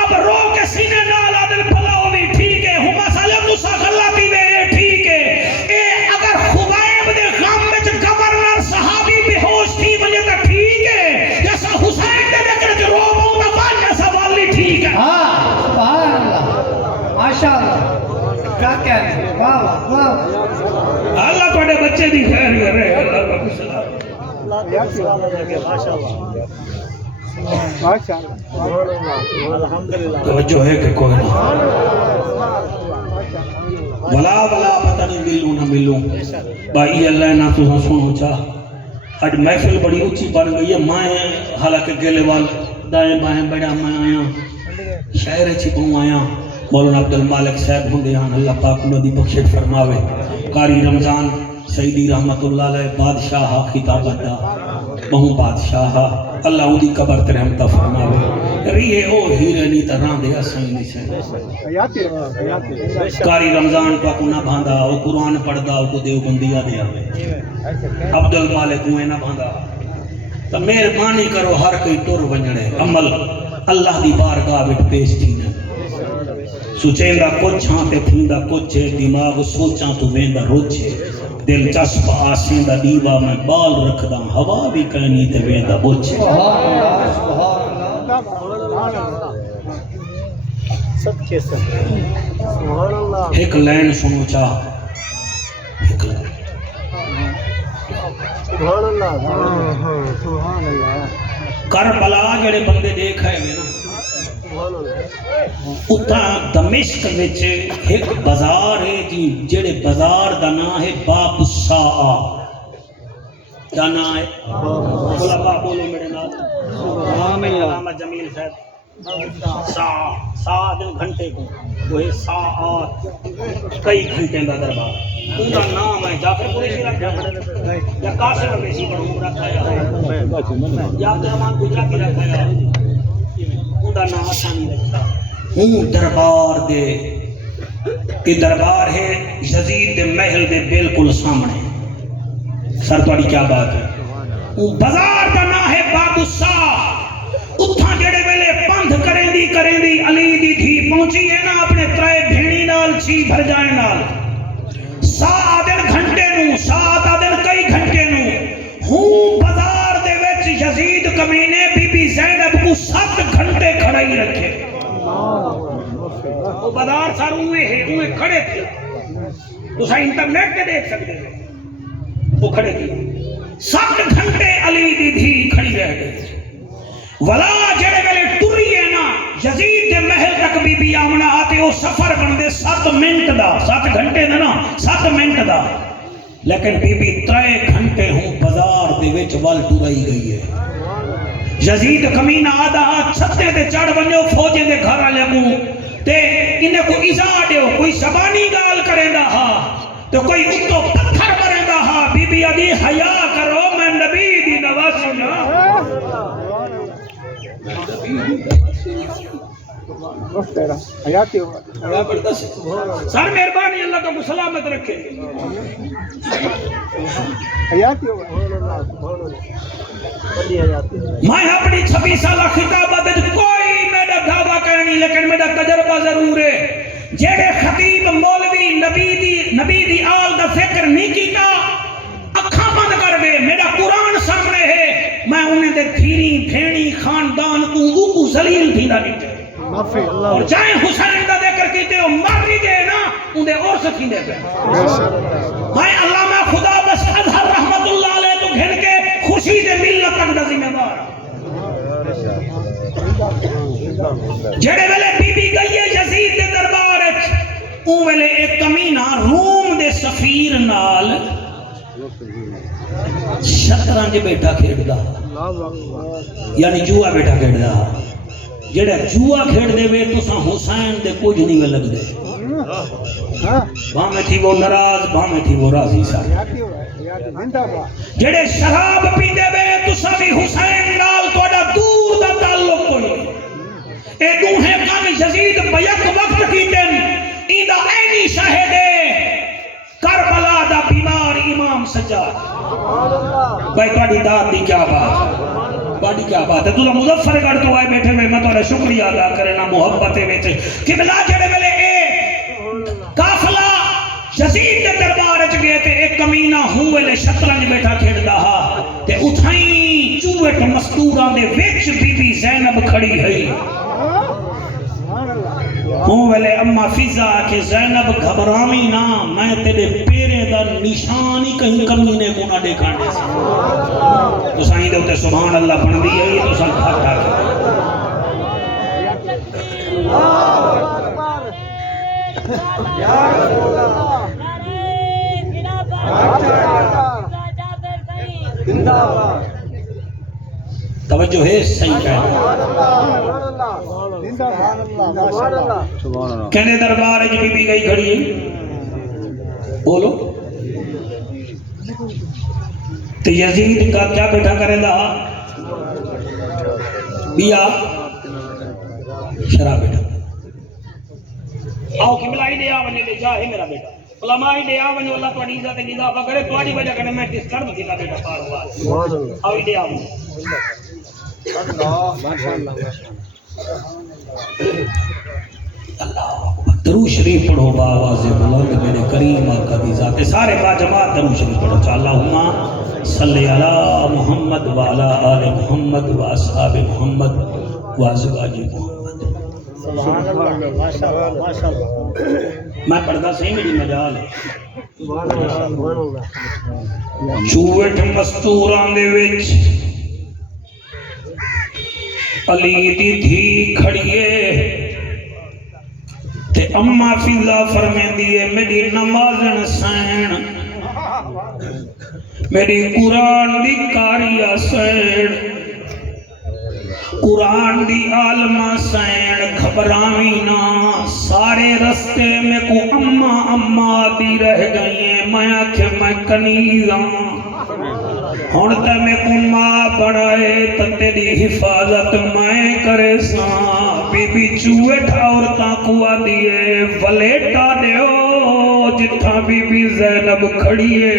آپ رو کے سینے نال آدل پلاؤ بھی ٹھیک ہے ہما سالم نسا غلطی وے ٹھیک ہے اے اگر خبیب دے غم وچ گورنر صحابی بے ہوش تھی وجہ تا ٹھیک ہے جیسا حسین دے ذکر جو رو بہو دا بان سوال نہیں ٹھیک ہے ہاں سبحان اللہ ماشاءاللہ کیا کہتے ہیں واہ واہ اللہ تواڈے بچے دی خیر کرے اللہ کا سلام توجہ ہے کہ کوئی نہ ولا پتہ نہیں ملوں نہ ملوں بھائی اللہ نہ تو سنو چاہ اج محفل بڑی اونچی بن گئی ہے میں حالانکہ گلے وال دائیں بائیں بڑا میں آیا شہر چھپوں آیا مولانا عبد المالک صاحب ہوں دیان اللہ پاک انہوں دی بخشت فرماوے قاری رمضان سیدی رحمت اللہ علیہ بادشاہ خطاب دا بہو بادشاہ اللہ ان دی قبر تے رحمتہ فرماوے ریے او ہیرے نہیں تران دے اسیں نہیں سے قاری رمضان پاک نہ بھاندا او قرآن پڑھدا او کو دیوبندیا دے آوے عبد المالک ہوئے نہ بھاندا تو مہربانی کرو ہر کوئی ٹر ونجڑے عمل اللہ دی بارگاہ وچ پیش تھینا سوچیں دا کچھ ہاں تے تھیندا کچھ دماغ سوچاں تو ویندا روچے دلچسپ آسیں دا دیوا میں بال رکھدا ہوا بھی کہنی تے ویندا بوچے ایک لین سنو چاہ ایک لین کربلا جڑے بندے دیکھ ہے میرے اتھا دمشق وچ ایک بازار ہے جی جڑے بازار دا نام ہے باب ساعہ کیا نام ہے بولا باب بولو میرے نام علامہ جمیل صاحب ساعہ دن گھنٹے کو وہ ہے ساعات کئی گھنٹے دا دربار ان کا نام ہے جعفر قریشی رکھا یا قاسم قریشی مرحوم رکھا یا عبد الرحمن گجراتی رکھا یا ان کا نام آسانی رکھا ہوں دربار دے یہ دربار ہے یزید دے محل دے بالکل سامنے سر توڑی کیا بات ہے وہ بازار دا نام ہے باب الساعہ اتھا جڑے ویلے پندھ کریں دی علی دی تھی پہنچی ہے نا اپنے ترائے بھیڑی نال چھی بھر جائے نال سات دن گھنٹے نو سات دن کئی گھنٹے نو ہوں بازار دے وچ یزید کمینے بی بی زینب کو 7 گھنٹے کھڑائی رکھے وہ بازار سار ہوئے کھڑے تھے تو انٹرنیٹ پہ دیکھ سکتے ہیں وہ کھڑے تھے 7 گھنٹے علی دی تھی کھڑی رہ گئے ولا جڑے ویلے ٹری ہے نا یزید دے محل تک بی بی آمنا آتے وہ سفر بن دے 7 منٹ دا 7 گھنٹے دا نا 7 منٹ دا لیکن بی بی 3 گھنٹے ہوں بازار دے وچ ول ٹرائی گئی ہے یزید کمینہ آدھا چھتے دے چڑھ بنیو فوجے دے گھر آلے منہ تے انہیں کو ایزا دیو کوئی زبانی گال کریں دا ہا تو کوئی اتو پتھر مریں دا ہا بی بی آدھی حیا کرو میں نبی دی نواسی نا سر مہربانی اللہ کو سلامت رکھے میں اپنی 26 سالہ خطابت کوئی میرا دعویٰ کرنی لیکن میرا تجربہ ضرور ہے جیڑے خطیب مولوی نبی دی آل دا فکر نہیں کیتا اکھاں بند کر دے میرا قرآن سامنے ہے میں انہیں دے تھیری پھینی خاندان ذلیل تھی نہ ڈٹے اور چاہے حسین دا ذکر کیتے ہو مر ہی گئے نا اندے اور سکھی دے پہ میں علامہ خدا بس اظہر رحمت اللہ علیہ تو گھن کے خوشی دے ملت تک دا ذمہ دار جڑے ویلے بی بی گئی ہے یزید دے دربار وچ اون ویلے ایک کمینہ روم دے سفیر نال شطرنج بیٹھا کھیڑدا یعنی جوا بیٹھا کھیڑدا جڑا جوا کھیڑ دے وے تساں حسین دے کچھ نہیں وے لگ دے بھاویں تھی وہ ناراض بھاویں تھی وہ راضی سا جڑے شراب پیندے وے تساں بھی حسین نال تہاڈا دور دا تعلق کوئی نہیں اے دوہے کم یزید بیک وقت کیتن ایندا عینی شاہد کربلا دا بیمار امام سجاد بھائی تہاڈی داد دی کیا بات باڈی کیا بات ہے تو مظفر گڑھ تو آئے بیٹھے ہوئے میں تہاڈا شکریہ ادا کرنا محبت وچ قبلہ جڑے ویلے اے قافلہ یزید دے دربار وچ گئے تے ایک کمینہ ہوں ویلے شطرنج بیٹھا کھیڈدا ہا تے اتھائیں چوہٹ مستوراں دے وچ بی بی زینب کھڑی ہے ہوں ویلے اما فضا کہ زینب گھبراویں نہ میں تیرے پیرے دا نشان ہی کہیں کمینے کو نہ دیکھانے سے تو سائیں دے ہوتے سبحان اللہ پڑھ دی ہے تو سن کھاٹا کیا توجہ ہے صحیح کہنا کہنے دربار جی بی گئی کھڑی ہے بولو تو یزید کا کیا بیٹھا کرے دا بیا شراب بیٹھا آؤ قبلہ ہی لے آونے لے جا ہے میرا بیٹا علماء ہی لے آونے اللہ تو عزت اضافہ کرے تو آڑی وجہ کرنے میں ڈسٹرب تھی کا بیٹا پار ہوا آؤ ہی لے آونے درود شریف پڑھو بآواز بلند میرے کریم آقا دی ذات سارے با جماعت درود شریف پڑھو اللہم صلی علی محمد وعلی آل محمد واصحاب محمد وازواج محمد سبحان اللہ ماشاءاللہ میں پڑھدا صحیح میری مجال ہے چوہٹ مستوراں دے وچ علی دی دھی کھڑیے تے اما فضا فرمین دیئے میری نمازن سین میری قرآن دی کاریا سین قرآن دی عالمہ سین گھبراوینا سارے رستے میں کو اما دی رہ گئی ہیں میں آکھے میں کنیزاں ہون تے میں کو ماں بڑھائے تے دی حفاظت میں کرے ساں بی بی چوہٹ عورتاں کو دیئے ولیٹا دیو جتھا بی بی زینب کھڑیے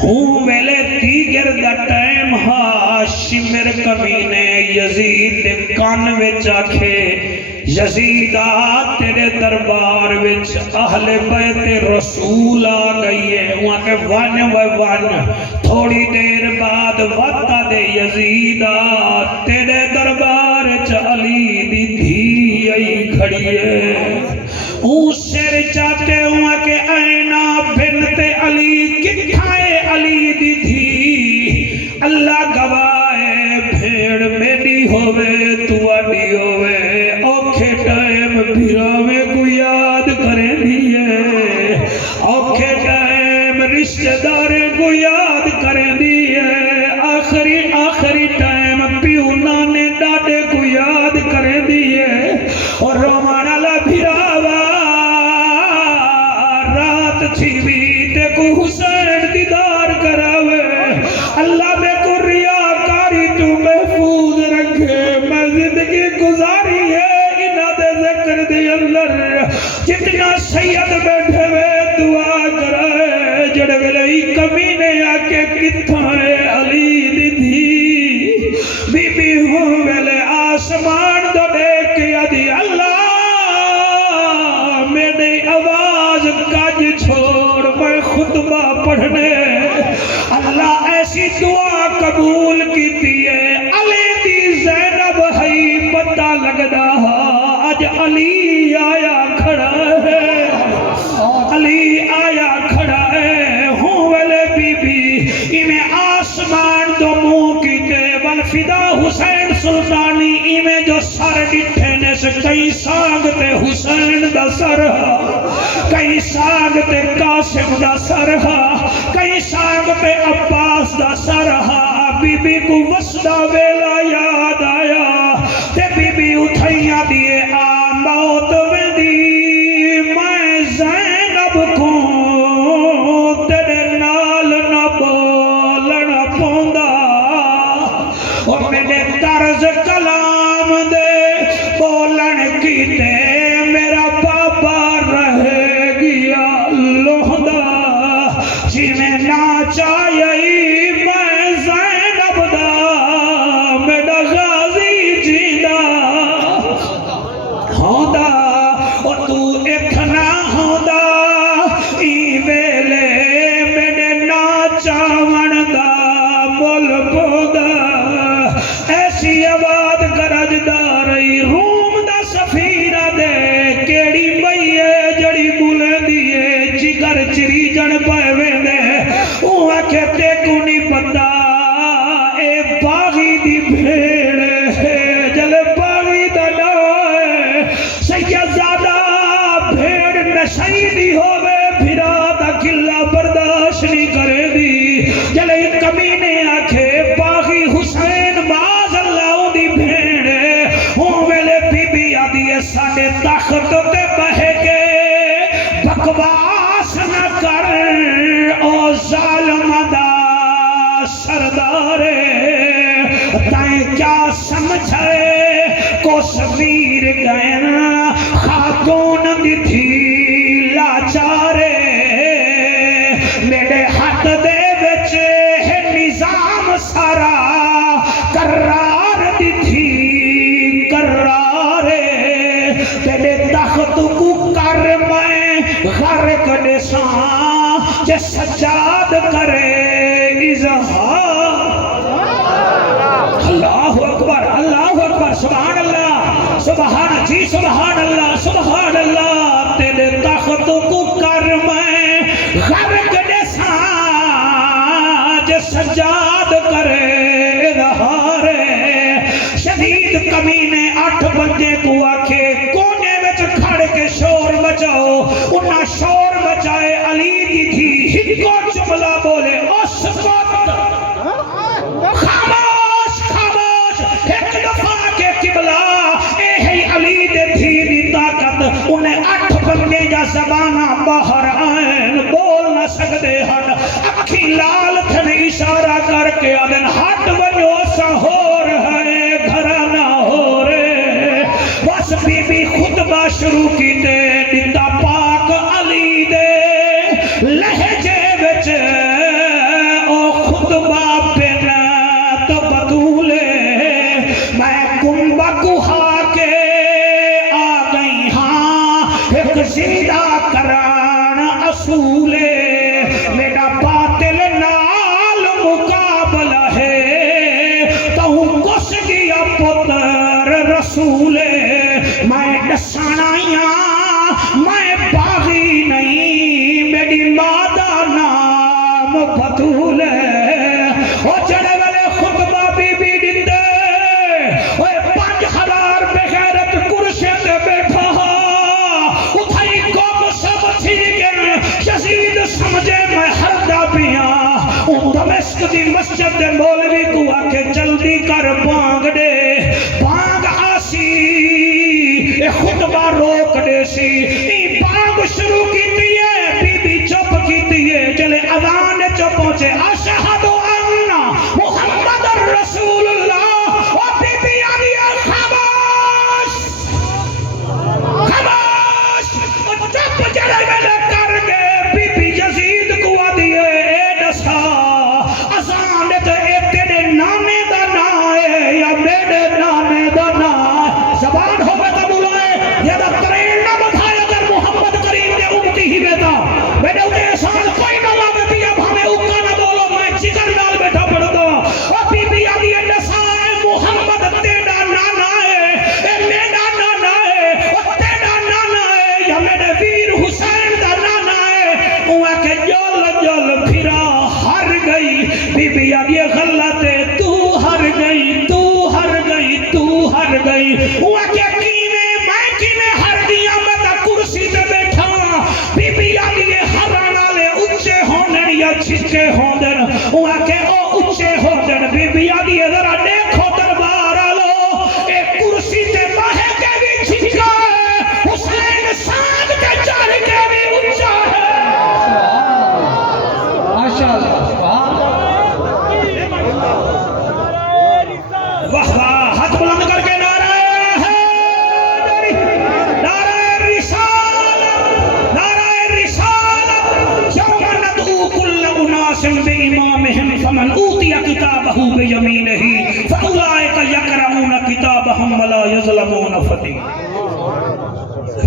ہوں ویلے دیگر دا ٹائم ہا شمر کمینے یزید دے کان وچ آکھے یزیدہ تیرے دربار وچ اہل بیت رسول آ گئی ہے وہاں کے ون تھوڑی دیر بعد وقت دے یزیدہ تیرے دربار وچ علی دی دھی آئی کھڑی ہے اون سر چاہتے ہوا کہ اینا بنت علی کتھائے علی دی دھی اللہ گواہ بھیڑ میری ہوئے تو اڈی ہوئے اوکھے ٹائم بھیراوے کو یاد کریں دیئے اوکھے ٹائم رشتہ دارے کو یاد کریں دیئے آخری ٹائم پیو نانے ڈاڈے کو یاد کریں دیئے اور رومان اللہ بھیراوا رات چھوی تے کو حسین دیدار کراوے اللہ میں کو ریاکاری تو محفوظ رکھے میں زندگی گزاری ہے انہاں دے ذکر دے اندر جتنا سید بیٹھے ہوئے دعا کرائے جڑے ویلے کمینے آکے کتھاں ہے علی دی دھی بی بی ہوں ویلے آسمان دو دیکھ یادی اللہ میری آواز کاج چھوڑ میں خطبہ پڑھنے اللہ ایسی دعا قبول کیتی ہے علی دی زینب سلطانی ایویں جو سر ڈٹھے نے سے کئی ساگ تے حسین دا سر ہا، کئی ساگ تے قاسم دا سر ہا، کئی ساگ تے عباس دا سر ہا۔ بی بی کو وسدا ویلا یاد آیا تے بی بی اٹھائیاں دیے آ موت ویندی میں زینب کو تیرے نال نہ بولنا پوندا، اور میرے طرز کلام دے بولن کیتے میرا بابا رہ گیا لوہدا، جی میں نہ چاہیے میں زینب دا میرا غازی جیدا ہوندا، اور تو ایک نہ ہوندا ای ویلے میرے نا چاون دا مل پوندا۔ ایسی آباد گرج دارئی روم دا سفیرہ دے کیڑی بئیے جڑی بولے دیے جگر چری جن پائے ویندے اوہ کہتے کو نہیں پتا اے باغی دی بھیڑے جل باغی دا ڈائے سیدزادہ بھیڑ نشائی دی ہوئے بھیرا دا کلا برداشت نہیں کرے دی جلے کمینے آکھے باغی حسین باز اللہ دی بھیڑے ہوں ویلے بی بی آدھی ساڑے تخت تے بہے کے بکواس نہ کر او ظالم دا سردارے تائیں کیا سمجھے کو سویر گئن خاتون دی تھی لاچارے میرے ہاتھ دے وچ ہے نظام سارا قرار دی تھی قرارے تیرے تخت کو کر میں غرق نسان جے سجاد کرے اظہار۔ اللہ اکبر سبحان اللہ سبحان جی سبحان اللہ سبحان اللہ تیرے تخت کو کر میں غرق نسان جے سجاد کرے اظہارے۔ شدید کمینے 8 بجے کو آکھے کونے وچ کھڑ کے شور بچاؤ، انہاں شور بچائے علی دی تھی ہکو جملہ بولے اسکت خاموش خاموش ایک دفعہ کے قبلہ اے ہے علی دے تھی دی طاقت انہیں 8 بندے جا زبانہ باہر آئین بول نہ سکتے ہن اکھی لال تھن اشارہ کر کے آدن ہٹ ونیو سا ہو رہے گھرانا ہو رہے بس بی بی خطبہ شروع کی دے دیتا پاک علی دے لہجے وچ او خطبہ بن تو بطولے میں کنبہ کوہا کے آ گئی ہاں ایک زندہ کران اصولے میرا باطل نال مقابلہ ہے تو کس گیا پتر رسولے میں ڈسانائیاں میں باغی نہیں میری مادہ نام بطولے او چڑے والے خطبہ بی بی دیتے اوے 5000 بغیرت کرشے دے بیٹھا اتھائی گم سب تھی گن یزید سمجھے میں ہردہ بیاں دمشق دی مسجد دے مولوی کو آکے جلدی کر بانگ دے بانگ آسی اے خطبہ روک دے سی بانگ شروع کی دیئے بی بی چپ کی دیئے چلے اذان چپ پہنچے اشہدو ان چھکے ہوندن وہاں کے او اچھے ہوندن بی بی آدھی ذرا دیکھو دربار آلو ایک کرسی تے باہے کے بھی چھکا ہے حسین سان کے چار کے بھی اچھا ہے ماشاء اللہ سبحان واہ واہ ہاتھ بلند کر کے نعرہ حیدری نعرہ رسالت یوم ندعو کل اناس بامامہم فمن اوتی کتابہ بیمینہ فاولئک یقرؤون کتابہم ولا یظلمون فتیلا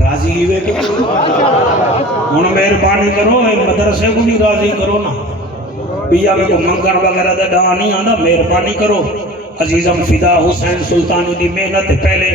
راضی ہوئے کہ انہوں مہربانی کرو اے مدرسے کو نہیں راضی کرو نا بیا میں کو منگر وغیرہ دا ڈاں نہیں آنا مہربانی کرو عزیزم فدا حسین سلطانی دی محنت پہلے